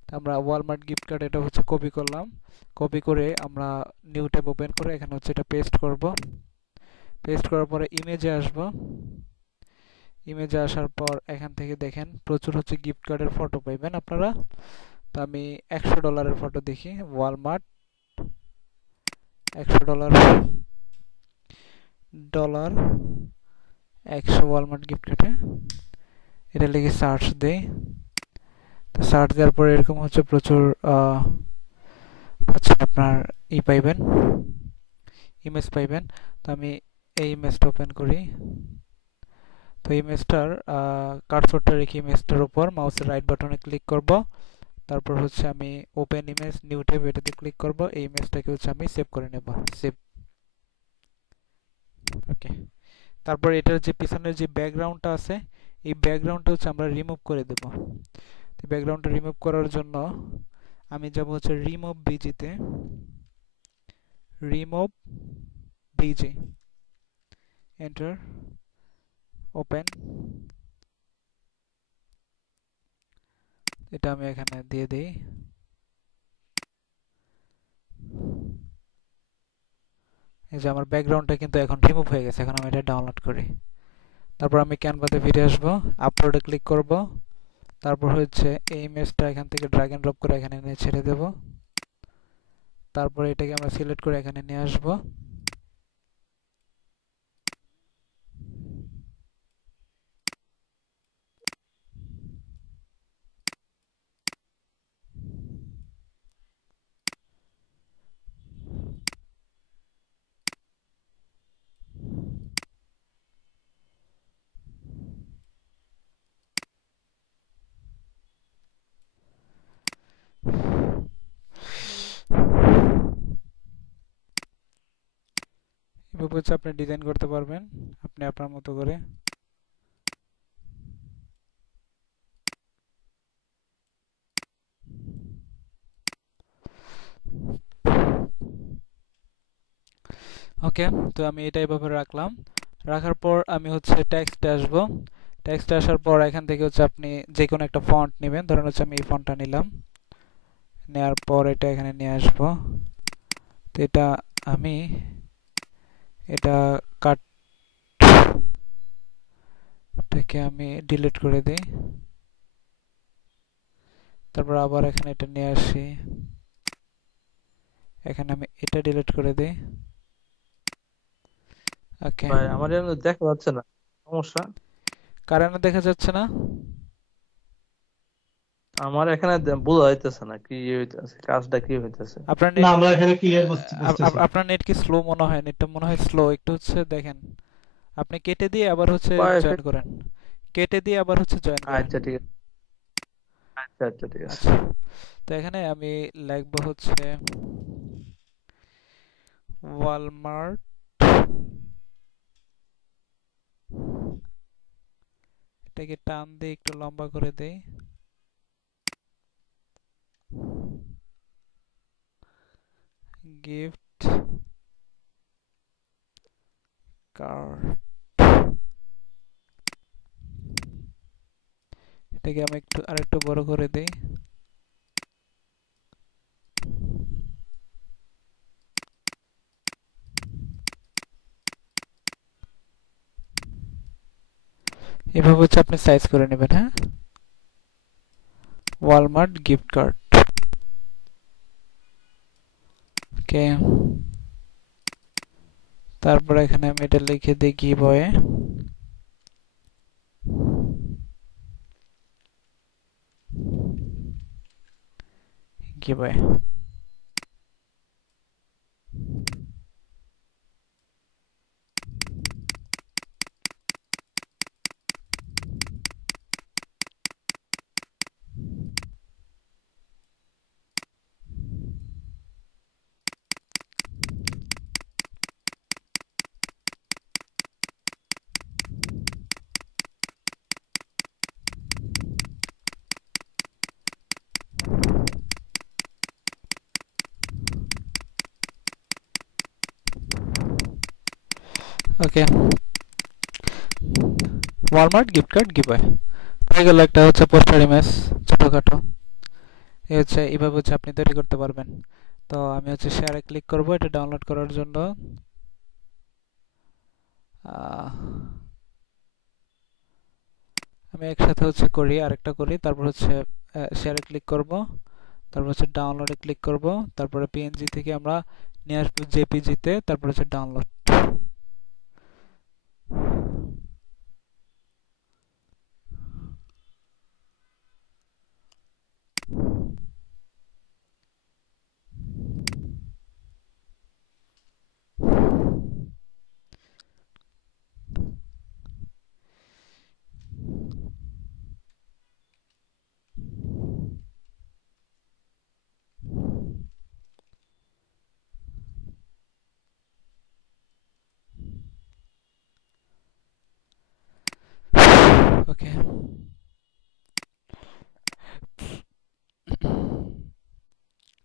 তো আমরা ওয়ালমার্ট গিফট কার্ড এটা হচ্ছে কপি করলাম। কপি করে আমরা নিউ ট্যাব ওপেন করে এখানে হচ্ছে এটা পেস্ট করব। পেস্ট করার পরে ইমেজে আসব। ইমেজে আসার পর এখান থেকে দেখেন প্রচুর হচ্ছে গিফট কার্ডের ফটো পাইবেন আপনারা। তো আমি $100 ফটো দেখি, ওয়ালমার্ট $100 100 ওয়ালমার্ট গিফট কার্ডে এটা লিখে সার্চ দেই। তো সার্চ দেওয়ার পরে এরকম হচ্ছে প্রচুর হচ্ছে আপনার পাইবেন, ইমেজ পাইবেন। তো আমি এই ইমেজটা ওপেন করি। তো ইমেজটার কার্সরটা রেখে ইমেজটার উপর মাউসের রাইট বাটনে ক্লিক করব। তারপর হচ্ছে আমি ওপেন ইমেজ নিউ ট্যাব এটাতে ক্লিক করব। এই ইমেজটাকে হচ্ছে আমি সেভ করে নেব, সেভ। ওকে, তারপর এটার যে পিছনের যে ব্যাকগ্রাউন্ডটা আছে এই ব্যাকগ্রাউন্ডটা হচ্ছে আমরা রিমুভ করে দেব। তো ব্যাকগ্রাউন্ডটা রিমুভ করার জন্য আমি যাব হচ্ছে রিমুভ বিজিতে, রিমুভ বিজি, এন্টার, ওপেন। এটা আমি এখানে দিয়ে দিই। এই যে আমার ব্যাকগ্রাউন্ডটা কিন্তু এখন রিমুভ হয়ে গেছে। এখন আমি এটা ডাউনলোড করি। তারপর আমি ক্যানভাতে ফিরে আসব, আপলোডে ক্লিক করব। তারপর হচ্ছে এই ইমেজটা এখান থেকে ড্র্যাগ এন্ড ড্রপ করে এখানে নিয়ে ছেড়ে দেব। তারপর এটাকে আমরা সিলেক্ট করে এখানে নিয়ে আসব। এভাবে হচ্ছে আপনি ডিজাইন করতে পারবেন আপনি আপনার মতো করে। ওকে, তো আমি এটা এভাবে রাখলাম। রাখার পর আমি হচ্ছে টেক্সটে আসব। টেক্সটে আসার পর এখান থেকে হচ্ছে আপনি যে কোনো একটা ফন্ট নেবেন। ধরুন হচ্ছে আমি এই ফন্টটা নিলাম। নেওয়ার পর এটা এখানে নিয়ে আসব। তো এটা আমি এটা কাট থেকে আমি ডিলিট করে দিই। তারপর আবার এখানে এটা নিয়ে আসি, এখানে আমি এটা ডিলিট করে দিই। ওকে, ভাই আমার এখানে দেখা যাচ্ছে না, সমস্যা। কারণে দেখা যাচ্ছে না? আমার এখানে বোঝা যাইতেছে না কি হইতেছে, কাজটা কি হইতেছে। আপনার না নেট আমরা এখানে ক্লিয়ার বুঝতেছি। আপনার নেট কি স্লো মনে হয়? নেটটা মনে হয় স্লো একটু হচ্ছে, দেখেন। আপনি কেটে দিয়ে আবার হচ্ছে ভাই জয়েন করেন, কেটে দিয়ে আবার হচ্ছে জয়েন করেন। আচ্ছা ঠিক আছে, আচ্ছা আচ্ছা ঠিক আছে। আচ্ছা, তো এখানে আমি লিখবো হচ্ছে ওয়ালমার্ট, এটাকে টান দিয়ে একটু লম্বা করে দেই। গিফট কার্ড, এটাকে আমি আরেকটু বড় করে দেই। এভাবে হচ্ছে আপনি সাইজ করে নেবেন। হ্যাঁ, ওয়ালমার্ট গিফট কার্ড। ওকে, তারপর এখানে আমি এটা লিখে দিই গিভওয়ে। গিভওয়ে। ওকে, ওয়ালমার্ট গিফট কার্ড গিভওয়ে হয়ে গেল। একটা হচ্ছে পোস্টার ইমেজ ছোটখাটো। এই হচ্ছে এইভাবে হচ্ছে আপনি তৈরি করতে পারবেন। তো আমি হচ্ছে শেয়ারে ক্লিক করব এটা ডাউনলোড করার জন্য। আমি একসাথে হচ্ছে করি, আরেকটা করি, তারপর হচ্ছে শেয়ারে ক্লিক করব, তারপর হচ্ছে ডাউনলোডে ক্লিক করব, তারপরে পিএনজি থেকে আমরা নিয়ে আসবো জেপিজিতে, তারপর হচ্ছে ডাউনলোড। ওকে,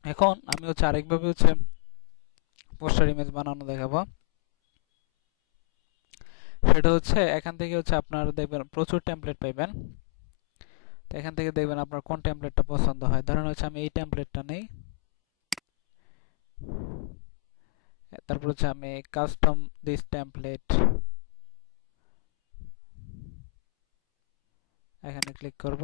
এখন আমি হচ্ছে আরেকভাবে হচ্ছে পোস্টার ইমেজ বানানো দেখাবো। সেটা হচ্ছে এখান থেকে হচ্ছে আপনার দেখবেন প্রচুর টেমপ্লেট পাইবেন। তো এখান থেকে দেখবেন আপনার কোন টেমপ্লেটটা পছন্দ হয়। ধরেন হচ্ছে আমি এই টেমপ্লেটটা নেই, তারপর হচ্ছে আমি কাস্টম দিস টেমপ্লেট এখানে ক্লিক করব।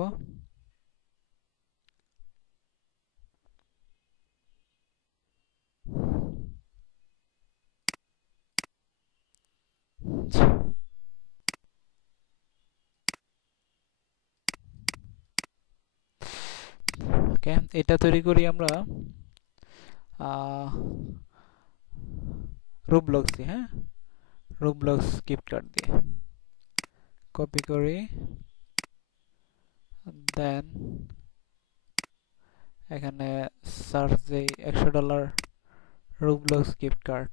ওকে, এটা তৈরি করি আমরা রুবলক্স দিয়ে। হ্যাঁ, রুবলক্স গিফট কার্ড দিয়ে কপি করি, দেন এখানে সার্চ দেই $100 রুবলক্স গিফট কার্ড।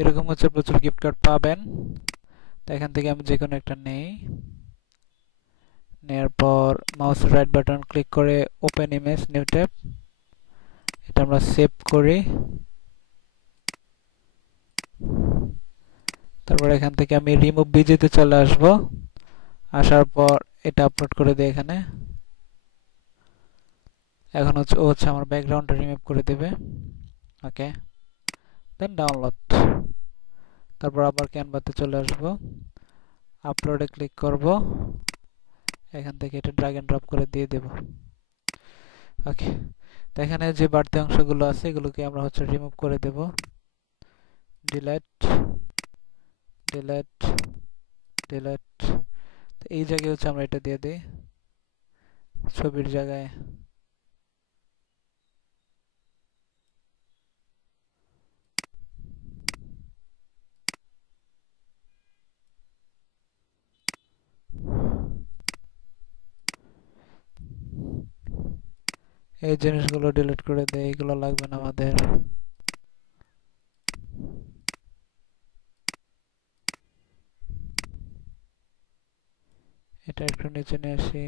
এরকম হচ্ছে প্রচুর গিফট কার্ড পাবেন। তো এখান থেকে আমি যে কোনো একটা নেই, নেওয়ার পর মাউস রাইট বাটন ক্লিক করে ওপেন ইমেজ নিউ ট্যাব, এটা আমরা সেভ করি। তারপর এখান থেকে আমি রিমুভ বিজিতে চলে আসব, আসার পর এটা আপলোড করে দিই এখানে। এখন হচ্ছে ও হচ্ছে আমার ব্যাকগ্রাউন্ডটা রিমুভ করে দেবে। ওকে, দেন ডাউনলোড। তারপর আবার ক্যানভাতে চলে আসব, আপলোডে ক্লিক করব, এখান থেকে এটা ড্র্যাগ এন্ড ড্রপ করে দিয়ে দেব। ওকে, তো এখানে যে বাড়তি অংশগুলো আছে এগুলোকে আমরা হচ্ছে রিমুভ করে দেব। Delete delete delete. তো এই জায়গায় হচ্ছে আমরা এটা দিয়ে দিই ছবির জায়গায়। এই জিনিসগুলো ডিলিট করে দেই, এগুলো লাগবে না আমাদের। এটা একটু নিচে নিয়ে আসি।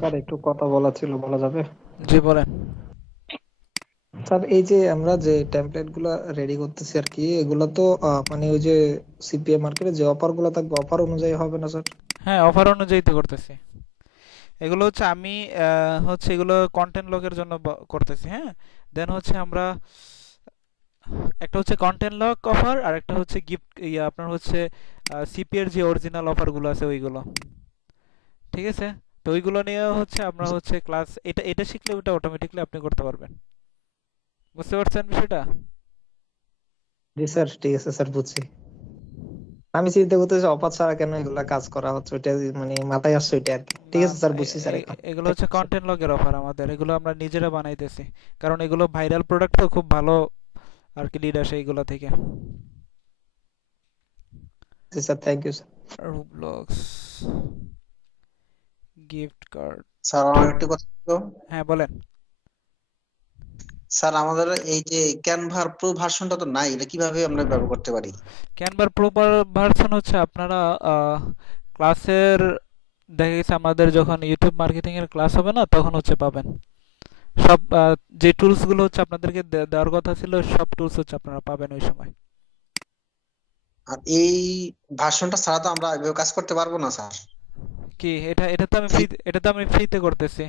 স্যার একটু কথা বলা ছিল, বলা যাবে? জি বলেন। স্যার এই যে আমরা যে টেমপ্লেট গুলা রেডি করতেছি আর কি, এগুলা তো মানে ওই যে সিপিএ মার্কেটে যে অফার গুলা থাকবে অফার অনুযায়ী হবে না স্যার? হ্যাঁ, অফার অনুযায়ী তো করতেছি। এগুলো হচ্ছে আমি হচ্ছে এগুলো কন্টেন্ট লকের জন্য করতেছি। হ্যাঁ, দেন হচ্ছে আমরা একটা হচ্ছে কন্টেন্ট লক অফার, আর একটা হচ্ছে গিফট ইয়া আপনার হচ্ছে সিপিএর যে অরিজিনাল অফারগুলো আছে ওইগুলো। ঠিক আছে, তো ওইগুলো নিয়ে হচ্ছে আমরা হচ্ছে ক্লাস এটা এটা শিখলে ওটা অটোমেটিকলি আপনি করতে পারবেন। বুঝতে পারছেন বিষয়টা? জি স্যার, ঠিক আছে স্যার, বুঝছি। আমি চিন্তা করতেছি অফার ছাড়া কেন এগুলা কাজ করা হচ্ছে, ওইটা মানে মাথায় আসছে ওইটা আর কি। ঠিক না আছে না, স্যার, বুঝছি স্যার এখন। এগুলো Thank হচ্ছে you, sir. কন্টেন্ট লগের অফার আমাদের, এগুলো আমরা নিজেরা বানাইতেছি। কারণ এগুলো ভাইরাল প্রোডাক্ট, তো খুব ভালো আর কি লিড আসে এগুলো থেকে। জি sir, thank you sir. Roblox gift card. Sir আমার একটা কথা ছিল। হ্যাঁ বলেন। স্যার আমাদের এই যে ক্যানভার প্রো ভার্সনটা তো নাই, এটা কিভাবে আমরা ব্যবহার করতে পারি? ক্যানভার প্রো ভার্সন হচ্ছে আপনারা ক্লাসের, দেখা গেছে আমাদের যখন ইউটিউব মার্কেটিং এর ক্লাস হবে না, তখন হচ্ছে পাবেন সব যে টুলস গুলো হচ্ছে আপনাদেরকে দেওয়ার কথা ছিল, সব টুলস হচ্ছে আপনারা পাবেন ওই সময়। আর এই ভার্সনটা ছাড়া তো আমরা এভাবে কাজ করতে পারবো না স্যার। কি এটা এটা তো আমি ফ্রিতে করতেছি।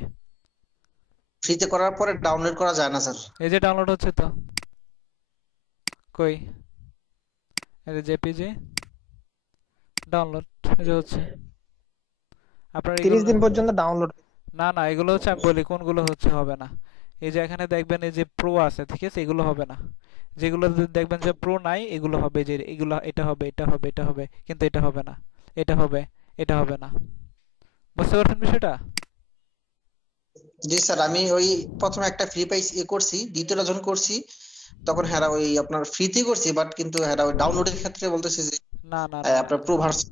ফ্রিতে করার পরে ডাউনলোড করা যায় না স্যার? এই যে ডাউনলোড হচ্ছে তো, কই এই যে জেপিজি ডাউনলোড, এই যে হচ্ছে আপনার 30 এগুলো। দিন পর্যন্ত ডাউনলোড? না না, এগুলো হচ্ছে আমি বলি কোনগুলো হচ্ছে হবে না। এই যে এখানে দেখবেন এই যে প্রো আছে, ঠিক আছে, এগুলো হবে না। যেগুলো দেখবেন যে প্রো নাই, এগুলো হবে, যে এগুলো এটা হবে, এটা হবে, এটা হবে, কিন্তু এটা হবে না, এটা হবে, এটা হবে না। বুঝতে পারছেন বিষয়টা? জি স্যার, আমি ওই প্রথমে একটা ফ্রি পাইস করছি, দ্বিতীয়টা যখন করছি তখন হ্যাঁ ওই আপনার ফ্রিতে করছি, বাট কিন্তু হ্যাঁ ওই ডাউনলোডের ক্ষেত্রে বলতেছে যে না না না, আপনার প্রো ভার্সন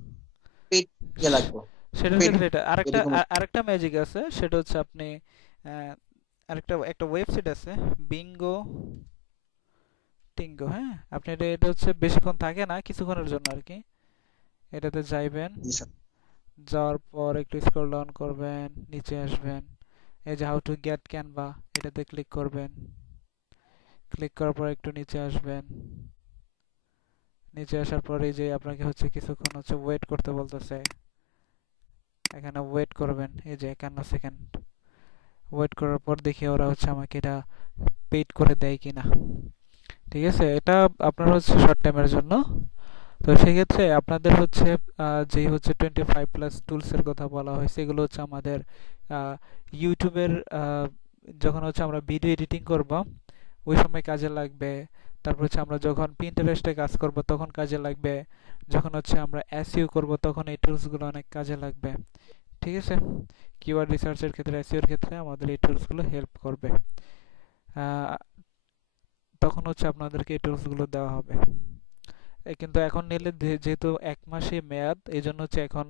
পেড ইয়ে লাগবে, সেটার পেড ক্ষেত্রে এটা আরেকটা এরকম। আরেকটা ম্যাজিক আছে, সেটা হচ্ছে আপনি একটা ওয়েবসাইট আছে, বিঙ্গো টিঙ্গো। হ্যাঁ, আপনি এটা হচ্ছে বেশিক্ষণ থাকে না, কিছুক্ষণের জন্য আর কি। এটাতে যাইবেন, জি স্যার। যাওয়ার পর একটু স্ক্রল ডাউন করবেন, নিচে আসবেন, এই যে হাউ টু গেট ক্যানভা, এটাতে ক্লিক করবেন। ক্লিক করার পর একটু নিচে আসবেন, নিচে আসার পর এই যে আপনাকে হচ্ছে কিছুক্ষণ হচ্ছে ওয়েট করতে বলতেছে, এখানে ওয়েট করবেন, এই যে 51 সেকেন্ড ওয়েট করার পর দেখি ওরা হচ্ছে আমাকে এটা পেইড করে দেয় কিনা। ঠিক আছে, এটা আপনার হচ্ছে শর্ট টাইমের জন্য। তো সেক্ষেত্রে আপনাদের হচ্ছে যেই হচ্ছে 25+ টুলসের কথা বলা হয়েছে, এগুলো হচ্ছে আমাদের ইউটিউবের যখন হচ্ছে আমরা ভিডিও এডিটিং করব ওই সময় কাজে লাগবে। তারপর হচ্ছে আমরা যখন পিন্টারেস্টে কাজ করব তখন কাজে লাগবে। যখন হচ্ছে আমরা এসইও করব তখন এই টুলসগুলো অনেক কাজে লাগবে। ঠিক আছে, কিওয়ার্ড রিসার্চের ক্ষেত্রে, এসইওর ক্ষেত্রে আমাদের এই টুলসগুলো হেল্প করবে। আহ, তখন হচ্ছে আপনাদেরকে এই টুলসগুলো দেওয়া হবে। কিন্তু এখন নিলে যেহেতু 1 মাসে মেয়াদ, এই জন্য হচ্ছে এখন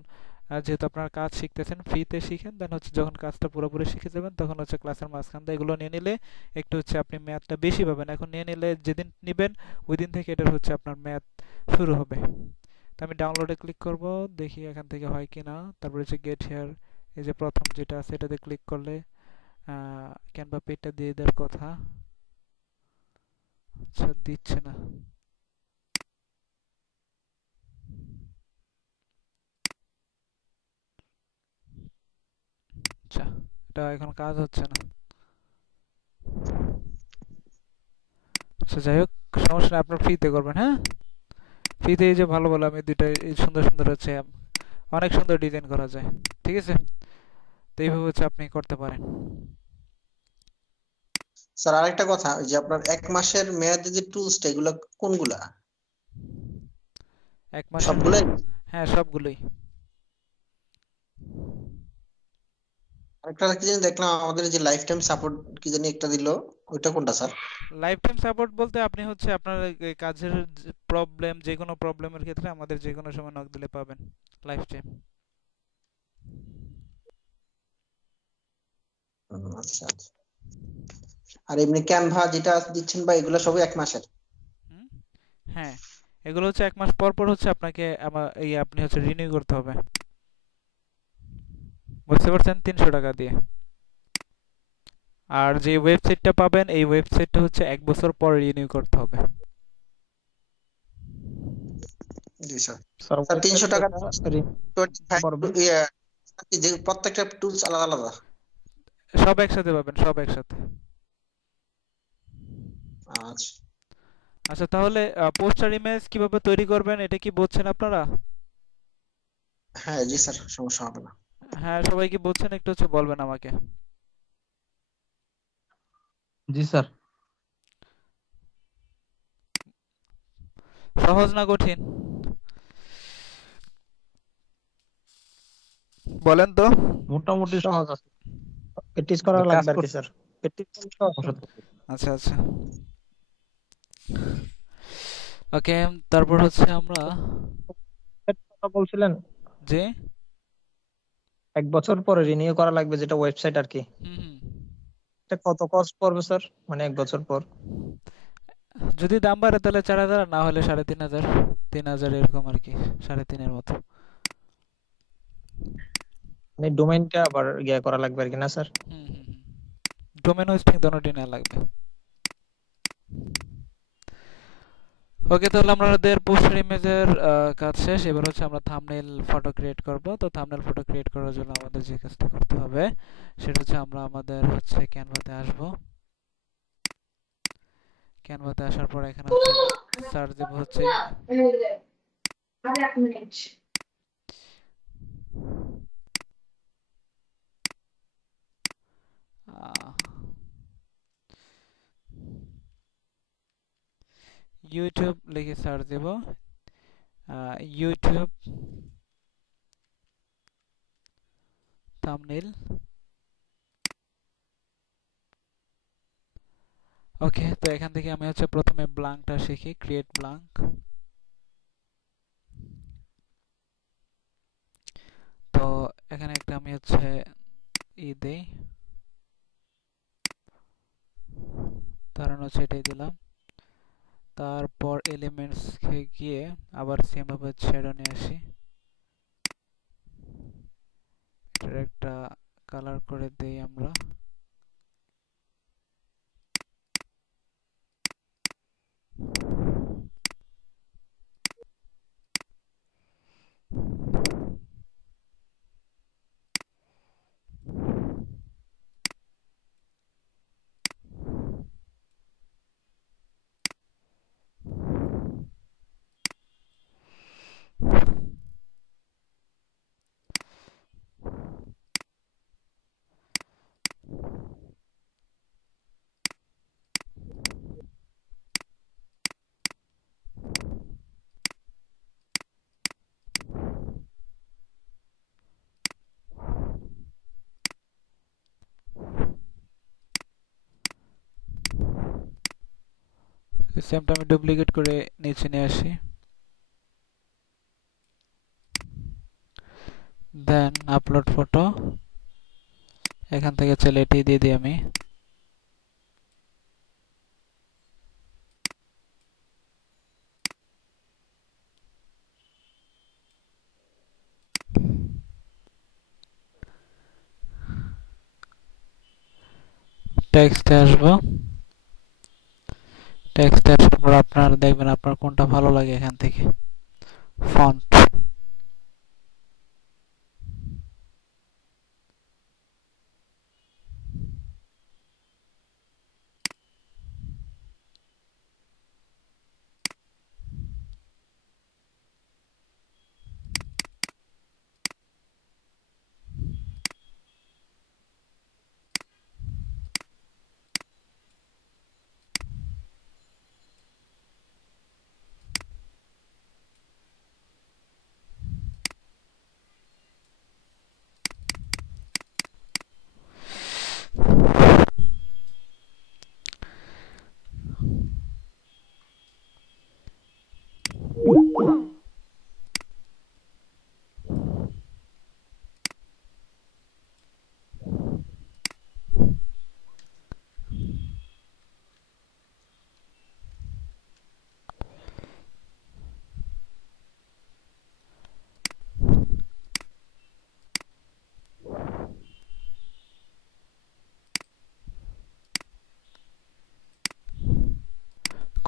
যেহেতু আপনারা কাজ শিখতেছেন, ফ্রিতে শিখেন, দেন হচ্ছে যখন কাজটা পুরোপুরি শিখে যাবেন তখন হচ্ছে ক্লাসের মাঝখান দিয়ে এগুলো নিয়ে নিলে একটু হচ্ছে আপনি মেয়াদটা বেশি পাবেন। এখন নিয়ে নিলে যেদিন নেবেন ওই দিন থেকে এটার হচ্ছে আপনার মেয়াদ শুরু হবে। তো আমি ডাউনলোডে ক্লিক করব, দেখি এখান থেকে হয় কি না। তারপরে হচ্ছে গেট হেয়ার, এই যে প্রথম যেটা আছে এটাতে ক্লিক করলে ক্যানভা পেজটা দিয়ে দেওয়ার কথা। আচ্ছা, দিচ্ছে না। আচ্ছা, এটা এখন কাজ হচ্ছে না। আচ্ছা যাই হোক, সমস্যা নেই, আপনার ফ্রিতে করবেন। হ্যাঁ, ফ্রিতে এই যে ভালো ভালো আমি দুইটা এই সুন্দর সুন্দর হচ্ছে অনেক সুন্দর ডিজাইন করা যায়। ঠিক আছে, তো এইভাবে হচ্ছে আপনি করতে পারেন। স্যার আরেকটা কথা, ওই যে আপনার 1 মাসের মেয়াদে যে টুলসটা, এগুলো কোনগুলা? 1 মাসের? সবগুলাই? হ্যাঁ, সবগুলোই। আরেকটা কি জানি দেখলাম আমাদের যে লাইফ টাইম সাপোর্ট কি জানি একটা দিল, ওইটা কোনটা স্যার? লাইফ টাইম সাপোর্ট বলতে আপনি হচ্ছে আপনার এই কাজের প্রবলেম, যে কোনো প্রবলেমের ক্ষেত্রে আমাদের যে কোনো সময় নক দিলে পাবেন লাইফ টাইম। আচ্ছা আচ্ছা। আর এমনি ক্যানভা যেটা দিচ্ছেন বা এগুলো সবই 1 মাসের? হ্যাঁ, এগুলো হচ্ছে 1 মাস পর পর হচ্ছে আপনাকে এই আপনি হচ্ছে রিনিউ করতে হবে। বুঝতে পারছেন, 300 টাকা দিয়ে। আর যে ওয়েবসাইটটা পাবেন এই ওয়েবসাইটটা হচ্ছে 1 বছর পর রিনিউ করতে হবে। জি স্যার। স্যার স্যার 300 টাকা পারবেন 25 যে প্রত্যেকটা টুলস আলাদা আলাদা। সব একসাথে পাবেন, সব একসাথে। আচ্ছা আচ্ছা, তাহলে পোস্টার ইমেজ কিভাবে তৈরি করবেন এটা কি বুঝছেন আপনারা? হ্যাঁ জি স্যার, সমস্যা হবে না। হ্যাঁ, সবাই কি বুঝছেন? একটু হচ্ছে বলবেন আমাকে। জি স্যার। সহজ না কঠিন? বলেন তো। মোটামুটি সহজ আছে। প্র্যাকটিস করা কাজ লাগবে আর কি করতে স্যার, প্র্যাকটিস সমস্যা থাকে। আচ্ছা আচ্ছা, ওকে। তারপর হচ্ছে আমরা কথা বলছিলেন যে 1 বছর পরে রিনিউ করা লাগবে, যেটা ওয়েবসাইট আর কি। হুম হুম, এটা কত কস্ট পড়বে স্যার, মানে 1 বছর পর? যদি দাম বাড়ে তাহলে 4,000, না হলে 3,500, 3,000 এরকম আর কি, 3,500 মতো। মানে ডোমেইনটা আবার ইয়ে করা লাগবে আর কি, না স্যার? হুম হুম হুম, ডোমেন হোস্টিং দোনোটি নেওয়া লাগবে। ওকে, তাহলে আমাদের পোস্টার ইমেজের কাজ শেষ। এবার হচ্ছে আমরা থাম্বনেইল ফটো ক্রিয়েট করব। তো থাম্বনেইল ফটো ক্রিয়েট করার জন্য আমাদের যে কাজটা করতে হবে সেটা হচ্ছে আমরা আমাদের হচ্ছে ক্যানভাতে আসব। ক্যানভাতে আসার পর এখানে হচ্ছে সার্চ দেব হচ্ছে ইউটিউব লিখে সার্চ দেব, ইউটিউব থাম্বনেইল। ওকে, তো এখান থেকে আমি হচ্ছে প্রথমে ব্ল্যাঙ্কটা শিখি, ক্রিয়েট ব্ল্যাঙ্ক। তো এখানে একটা আমি হচ্ছে দেই, ধরেন হচ্ছে এটাই দিলাম। তারপর এলিমেন্টস গিয়ে আবার সেম ভাবে শ্যাডো নিয়ে আসি, এটার একটা কালার করে দেই আমরা। সেমটা আমি ডুপ্লিকেট করে নিচে নিয়ে আসি, দেন আপলোড ফটো। এখান থেকে চলে এটি দিয়ে দিই আমি। টেক্সটে আসবো, টেক্সটে আসার পর আপনারা দেখবেন আপনার কোনটা ভালো লাগে এখান থেকে ফন্ট।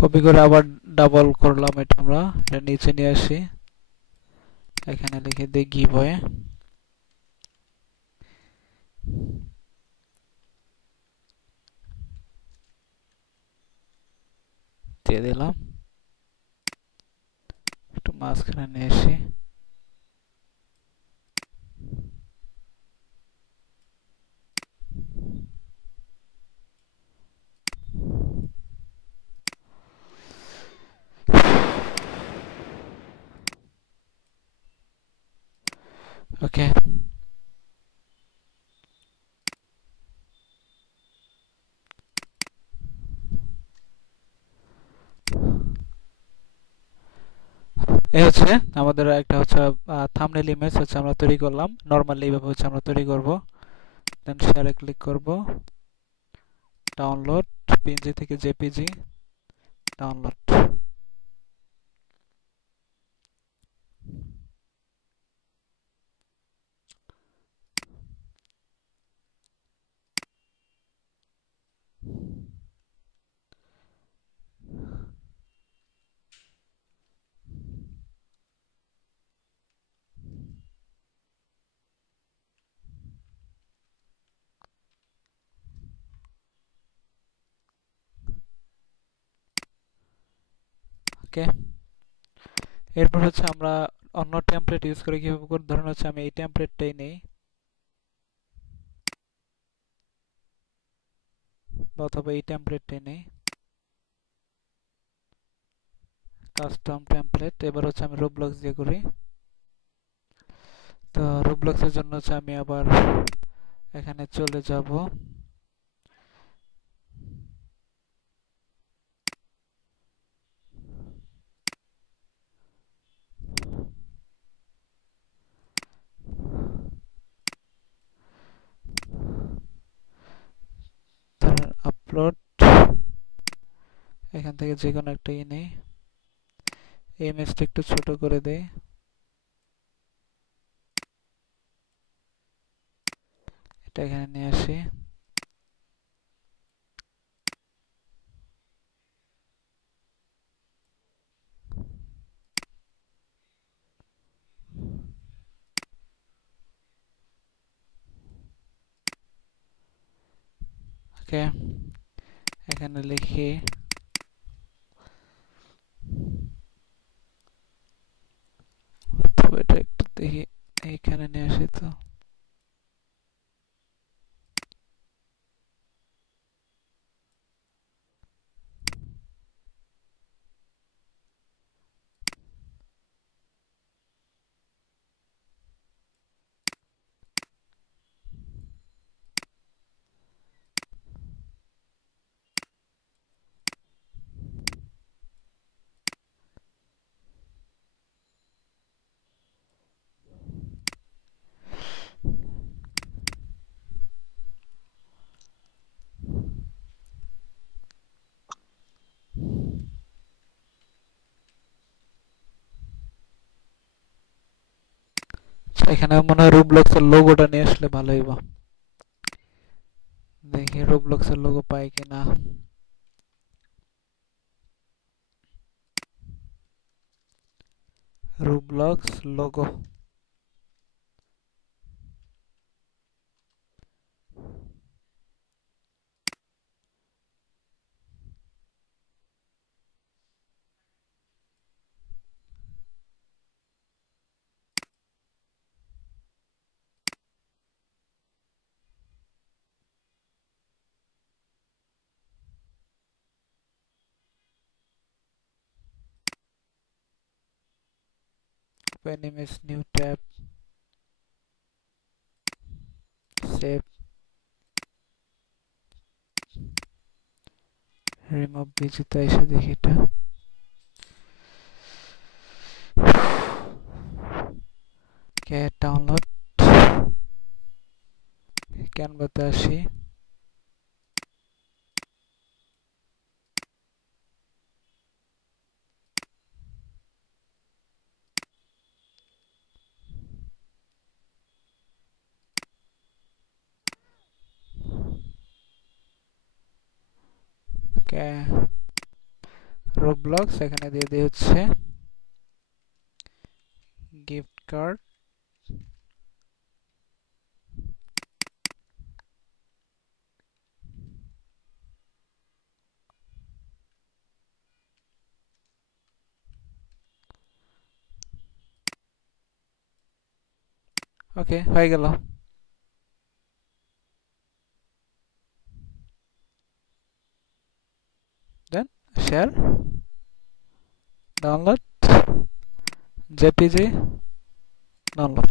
কপি করে আবার ডাবল করলাম, এটা আমরা এটা নিচে নিয়ে আসি, এখানে লিখে দিই গিভওয়ে, দিয়ে দিলাম, একটু মাঝখানে নিয়ে আসি, ওকে। এই হচ্ছে আমাদের একটা হচ্ছে থাম্বনেল ইমেজ হচ্ছে আমরা তৈরি করলাম, নরমালি এইভাবে হচ্ছে আমরা তৈরি করব। দেন শেয়ারে ক্লিক করব, ডাউনলোড, পিএনজি থেকে জেপিজি ডাউনলোড। ওকে, এরপর হচ্ছে আমরা অন্য টেমপ্লেট ইউজ করে কিভাবে করব, ধরুন হচ্ছে আমি এই টেমপ্লেটটাই নেই, অথবা এই টেমপ্লেটটাই নেই, কাস্টম টেমপ্লেট। এবার হচ্ছে আমি রোবলক্স দিয়ে করি। তো রোবলক্সের জন্য হচ্ছে আমি আবার এখানে চলে যাব, ধরুন আপলোড, এখান থেকে যে কোনো একটা নেই, এই ইমেজটা একটু ছোট করে দেই, এটা এখানে নিয়ে আসি, ওকে। এখানে লিখি তবে এটা একটু দেখি, এইখানে নিয়ে আসি, তো এখানে মনে হয় রোবলক্সের লোগোটা নিয়ে আসলে ভালো হইব, দেখি রোবলক্সের লোগো পাই কিনা। Roblox logo, open image, new tab, save, remove ভিজিতে এসে দেখি এটা, ওকে ডাউনলোড, ক্যানভাতে আসি, ওকে রোবলক্স, এখানে দিয়ে দিই হচ্ছে গিফট কার্ড। ওকে, হয়ে গেল। দেন শেয়ার, ডাউনলোড, জেপিজি, ডাউনলোড।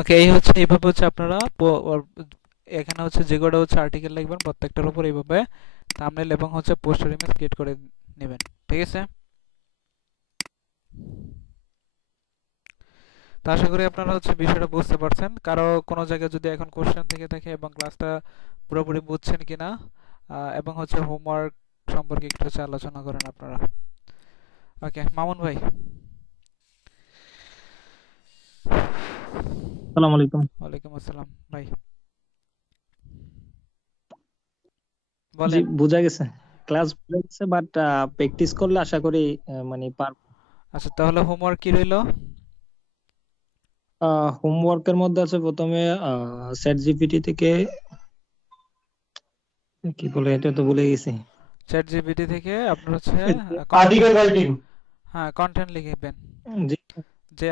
ওকে, এইভাবে হচ্ছে আপনারা এখানে হচ্ছে যে কটা হচ্ছে আর্টিকেল লিখবেন প্রত্যেকটার উপর এইভাবে থাম্বনেল এবং হচ্ছে পোস্টার ইমেজ ক্রিয়েট করে নেবেন। ঠিক আছে, তো আশা করি আপনারা হচ্ছে বিষয়টা বুঝতে পারছেন। কারো কোনো জায়গায় যদি এখন কোশ্চেন থেকে থাকে এবং ক্লাসটা পুরোপুরি বুঝছেন কিনা এবং হচ্ছে হোমওয়ার্ক সম্পর্কে একটু হচ্ছে আলোচনা করেন আপনারা। ওকে, মামুন ভাই। আসসালামু আলাইকুম। ওয়ালাইকুম আসসালাম ভাই, জি, বলেন। বোঝা গেছে, ক্লাস বোঝা গেছে, বাট প্র্যাকটিস করলে আশা করি মানে পারবো। আচ্ছা, তাহলে হোমওয়ার্ক কি রইলো? হোমওয়ার্কের মধ্যে আছে প্রথমে চ্যাট জিপিটি থেকে, কি বলে এটা তো ভুলে গেছি। চ্যাট জিপিটি থেকে আপনার হচ্ছে আর্টিকেল রাইটিং। হ্যাঁ, কন্টেন্ট লিখবেন, জি, যে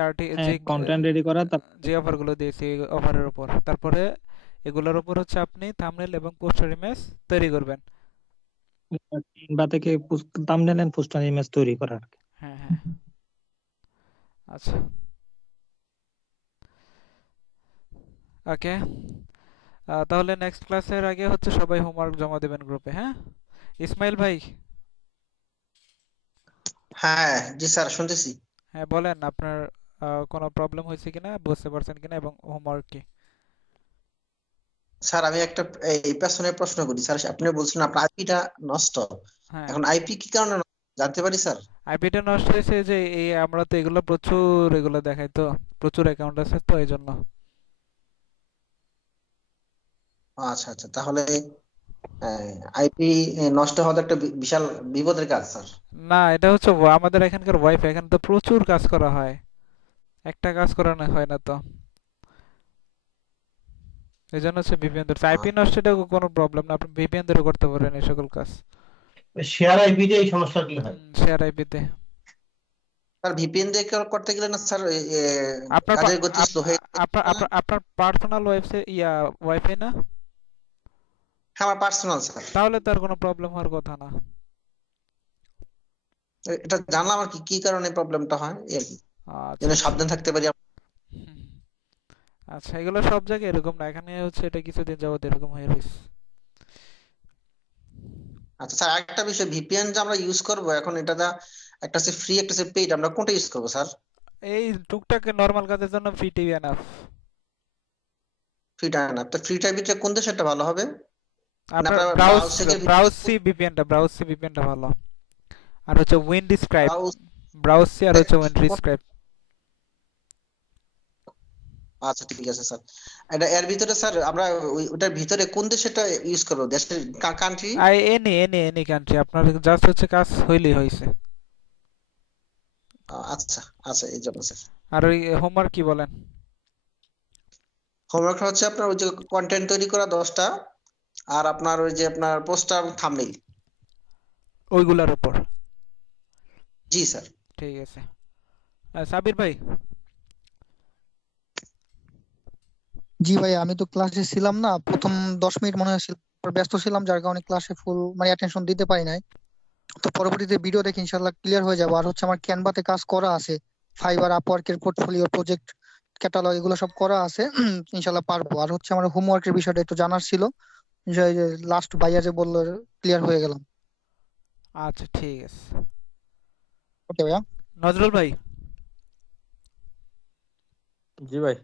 কন্টেন্ট রেডি করা, যে অফারগুলো দিয়েছি অফারের উপর। তারপরে এগুলোর উপর হচ্ছে আপনি থাম্বনেল এবং পোস্টার ইমেজ তৈরি করবেন। বা থেকে থাম্বনেল এন্ড পোস্টার ইমেজ তৈরি করা। হ্যাঁ হ্যাঁ, আচ্ছা, ওকে। তাহলে নেক্সট ক্লাসের আগে হচ্ছে সবাই হোমওয়ার্ক জমা দেবেন গ্রুপে। হ্যাঁ, ইসমাইল ভাই। হ্যাঁ জি স্যার, শুনতেছি। হ্যাঁ, বলেন আপনার কোনো প্রবলেম হয়েছে কিনা, বুঝতে পারছেন কিনা এবং হোমওয়ার্ক কি। স্যার আমি একটা এই পেছনে প্রশ্ন করি স্যার, আপনি বলছেন আপনার আইপিটা নষ্ট, হ্যাঁ, এখন আইপি কি কারণে নষ্ট? জানতে পারি স্যার? আইপিটা নষ্ট হয়েছে যে এই আমরা তো এগুলো প্রচুর এগুলো দেখাই, তো প্রচুর অ্যাকাউন্ট আছে তো এই জন্য। আচ্ছা আচ্ছা, তাহলে আইপি নষ্ট হওয়া তো একটা বিশাল বিপদের কাজ স্যার। না, এটা হচ্ছে আমাদের এখানকার ওয়াইফাই, এখানে তো প্রচুর কাজ করা হয়, একটা কাজ করানো হয় না তো। এই জন্য হচ্ছে ভিপিএন ধরছে। আইপি নষ্ট এটা কোনো প্রবলেম না, আপনি ভিপিএন ধরে করতে পারেন এই সকল কাজ। শেয়ার আইপি দিয়ে এই সমস্যাগুলো হয়। শেয়ার আইপিতে স্যার ভিপিএন দিয়ে করতে গেলে না স্যার আপনার কাজের গতি স্লো হয়ে আপনার যায় না? আপনার পার্সোনাল ওয়েবসাইট ওয়াইফাই না, হ্যাঁ আমার পার্সোনাল স্যার। তাহলে তার কোনো প্রবলেম হওয়ার কথা না। এটা জানলাম আর কি কি কারণে প্রবলেমটা হয় এই আর কি, আচ্ছা যেন আচ্ছা। সাবধান থাকতে পারি। হুম, আচ্ছা, এগুলো সব জায়গায় এরকম না, এখানে হচ্ছে এটা কিছুদিন যাবত এরকম হয়ে রয়েছে। আচ্ছা স্যার, আরেকটা বিষয়, ভিপিএন যে আমরা ইউজ করব এখন, এটা দা একটা হচ্ছে ফ্রি, একটা হচ্ছে পেইড, আমরা কোনটা ইউজ করব স্যার? এই টুকটাক নরমাল কাজের জন্য ফ্রি টিভি এনাফ। ফ্রিটা না, তো ফ্রিটার ভিতরে কোন দেশেরটা ভালো হবে? মানে আপনার আপনার ব্রাউজ ব্রাউজ থেকে ব্রাউজ সি ভিপিএনটা ভালো, আর হচ্ছে Windscribe. Browse. Browsec আর হচ্ছে উইন্ড স্ক্রাইব। আচ্ছা ঠিক আছে স্যার, এটা এর ভিতরে স্যার আমরা ওটার ভিতরে কোন দেশেরটা ইউজ করব, দেশের কান্ট্রি? এনি কান্ট্রি, আপনার জাস্ট হচ্ছে কাজ হইলেই হয়েছে। আচ্ছা আচ্ছা, এই জন্য স্যার। আর ওই হোমওয়ার্ক কি বলেন? হোমওয়ার্কটা হচ্ছে আপনার ওই যে কন্টেন্ট তৈরি করা 10টা, আর আপনার ওই যে আপনার পোস্টার থাম্বনেল। ওইগুলার উপর। জি স্যার। ঠিক আছে। সাবির ভাই। জি ভাই, আমি তো ক্লাসে ছিলাম না, প্রথম 10 মিনিট মনে হয় ব্যস্ত ছিলাম, যার কারণে ক্লাসে ফুল মানে অ্যাটেনশন দিতে পারি নাই। তো পরবর্তীতে ভিডিও দেখে ইনশাল্লাহ ক্লিয়ার হয়ে যাবো। আর হচ্ছে আমার ক্যানভাতে কাজ করা আছে, ফাইবার, আপওয়ার্কের পোর্টফোলিও, প্রজেক্ট ক্যাটালগ, এগুলো সব করা আছে। ইনশাল্লাহ পারবো। আর হচ্ছে আমার হোমওয়ার্কের বিষয়টা একটু জানার ছিল, যে লাস্ট ভাইয়া যে বললো, ক্লিয়ার হয়ে গেলাম। আচ্ছা ঠিক আছে। ওকে ভাইয়া। নজরুল ভাই। জি ভাই,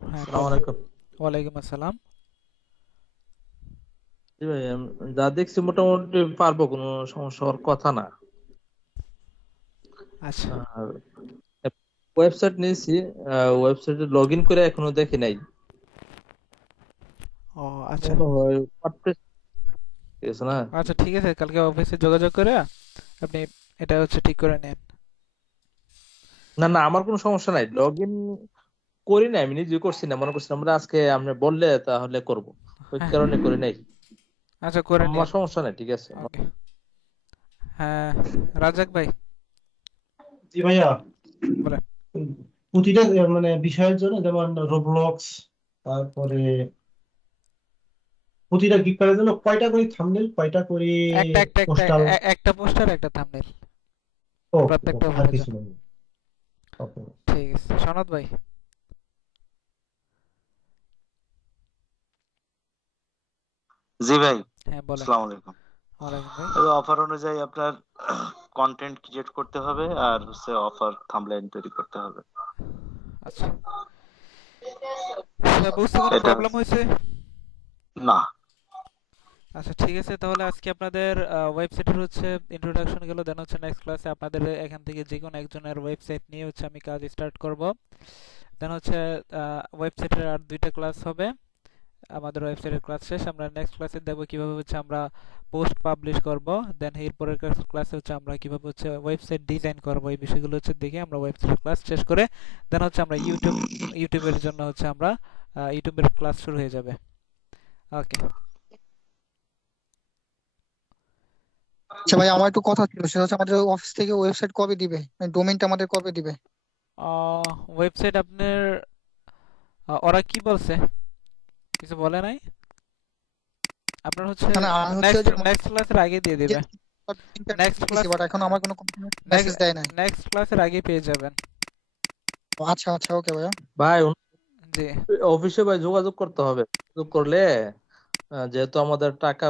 হ্যাঁ আসসালামু বলেন। আলাইকুম। ওয়ালাইকুম আসসালাম। জি ভাই, যা দেখছি মোটামুটি পারবো, কোনো সমস্যা হওয়ার কথা না। আচ্ছা। আর ওয়েবসাইট নিয়েছি, ওয়েবসাইটে লগ ইন করে এখনো দেখি নাই। ও আচ্ছা। মনে হয় WordPress ঠিক আছে না? আচ্ছা ঠিক আছে, কালকে অফিসে যোগাযোগ করে আপনি এটা হচ্ছে ঠিক করে নেন। না না, আমার কোনো সমস্যা নাই, লগ ইন করি না, আমি নিজে করছি না, মনে করছি আমরা আজকে আপনি বললে তাহলে করব, ওই হ্যাঁ কারণে করি নাই। আচ্ছা করে আমার নেন। সমস্যা নাই, ঠিক আছে। ওকে। হ্যাঁ রাজাক ভাই জি ভাইয়া, বলেন। প্রতিটা মানে বিষয়ের জন্য যেমন রোবলক্স, তারপরে প্রতিটা গিগ কার্ডের জন্য কয়টা করে থাম্বনেল, কয়টা করে একটা একটা একটা পোস্টাল? একটা পোস্টার একটা থাম্বনেল ওকে, প্রত্যেকটা আর অফারের কিছু জন্য। নেই। ওকে। ঠিক আছে সনদ ভাই। জি ভাই, হ্যাঁ বলেন। আসসালামু আলাইকুম। ওয়ালাইকুম ভাই। এই অফার অনুযায়ী আপনার কন্টেন্ট ক্রিয়েট করতে হবে আর হচ্ছে অফার থাম্বনেল তৈরি করতে হবে। আচ্ছা বুঝতে কোনো এটা প্রবলেম হয়েছে? না। আচ্ছা ঠিক আছে, তাহলে আজকে আপনাদের ওয়েবসাইটের হচ্ছে ইন্ট্রোডাকশন গেল, দেন হচ্ছে নেক্সট ক্লাসে আপনাদের এখান থেকে যে কোনো একজনের ওয়েবসাইট নিয়ে হচ্ছে আমি কাজ স্টার্ট করব। দেন হচ্ছে ওয়েবসাইটের আর 2টা ক্লাস হবে। আমাদের ওয়েবসাইটের ক্লাস শেষ, আমরা নেক্সট ক্লাসে দেখব কিভাবে হচ্ছে আমরা পোস্ট পাবলিশ করব। দেন এরপরের ক্লাসে হচ্ছে আমরা কিভাবে হচ্ছে ওয়েবসাইট ডিজাইন করব, এই বিষয়গুলো হচ্ছে দেখে আমরা ওয়েবসাইটের ক্লাস শেষ করে দেন হচ্ছে আমরা ইউটিউবের জন্য হচ্ছে আমরা ইউটিউবের ক্লাস শুরু হয়ে যাবে। ওকে। আচ্ছা ভাই, আমার একটু কথা ছিল, সেটা হচ্ছে আমাদের অফিস থেকে ওয়েবসাইট কবে দিবে, ডোমেইনটা আমাদের কবে দিবে? ওয়েবসাইট আপনার ওরা কি বলছে? কিছু বলে নাই? আপনার হচ্ছে না না, আমি হচ্ছে নেক্সট যে নেক্সট ক্লাসের আগে দিয়ে দিবে। নেক্সট ক্লাস বাট এখন আমার কোনো মেসেজ দেয় নাই। নেক্সট ক্লাসের আগে পেয়ে যাবেন। আচ্ছা আচ্ছা, ওকে ভাইয়া। ভাই জি অফিসে ভাই যোগাযোগ করতে হবে, যোগাযোগ করলে যেহেতু আমাদের টাকা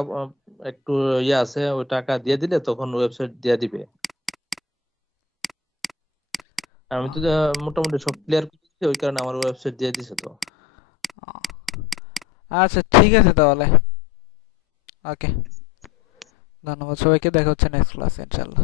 একটু ইয়ে আছে, ওই টাকা দিয়ে দিলে তখন ওয়েবসাইট দিয়ে দিবে। আমি তো মোটামুটি সব ক্লিয়ার করছি, ওই কারণে আমার ওয়েবসাইট দিয়ে দিছে তো। আচ্ছা ঠিক আছে তাহলে। ওকে, ধন্যবাদ সবাইকে, দেখা হচ্ছে নেক্সট ক্লাসে ইনশাআল্লাহ।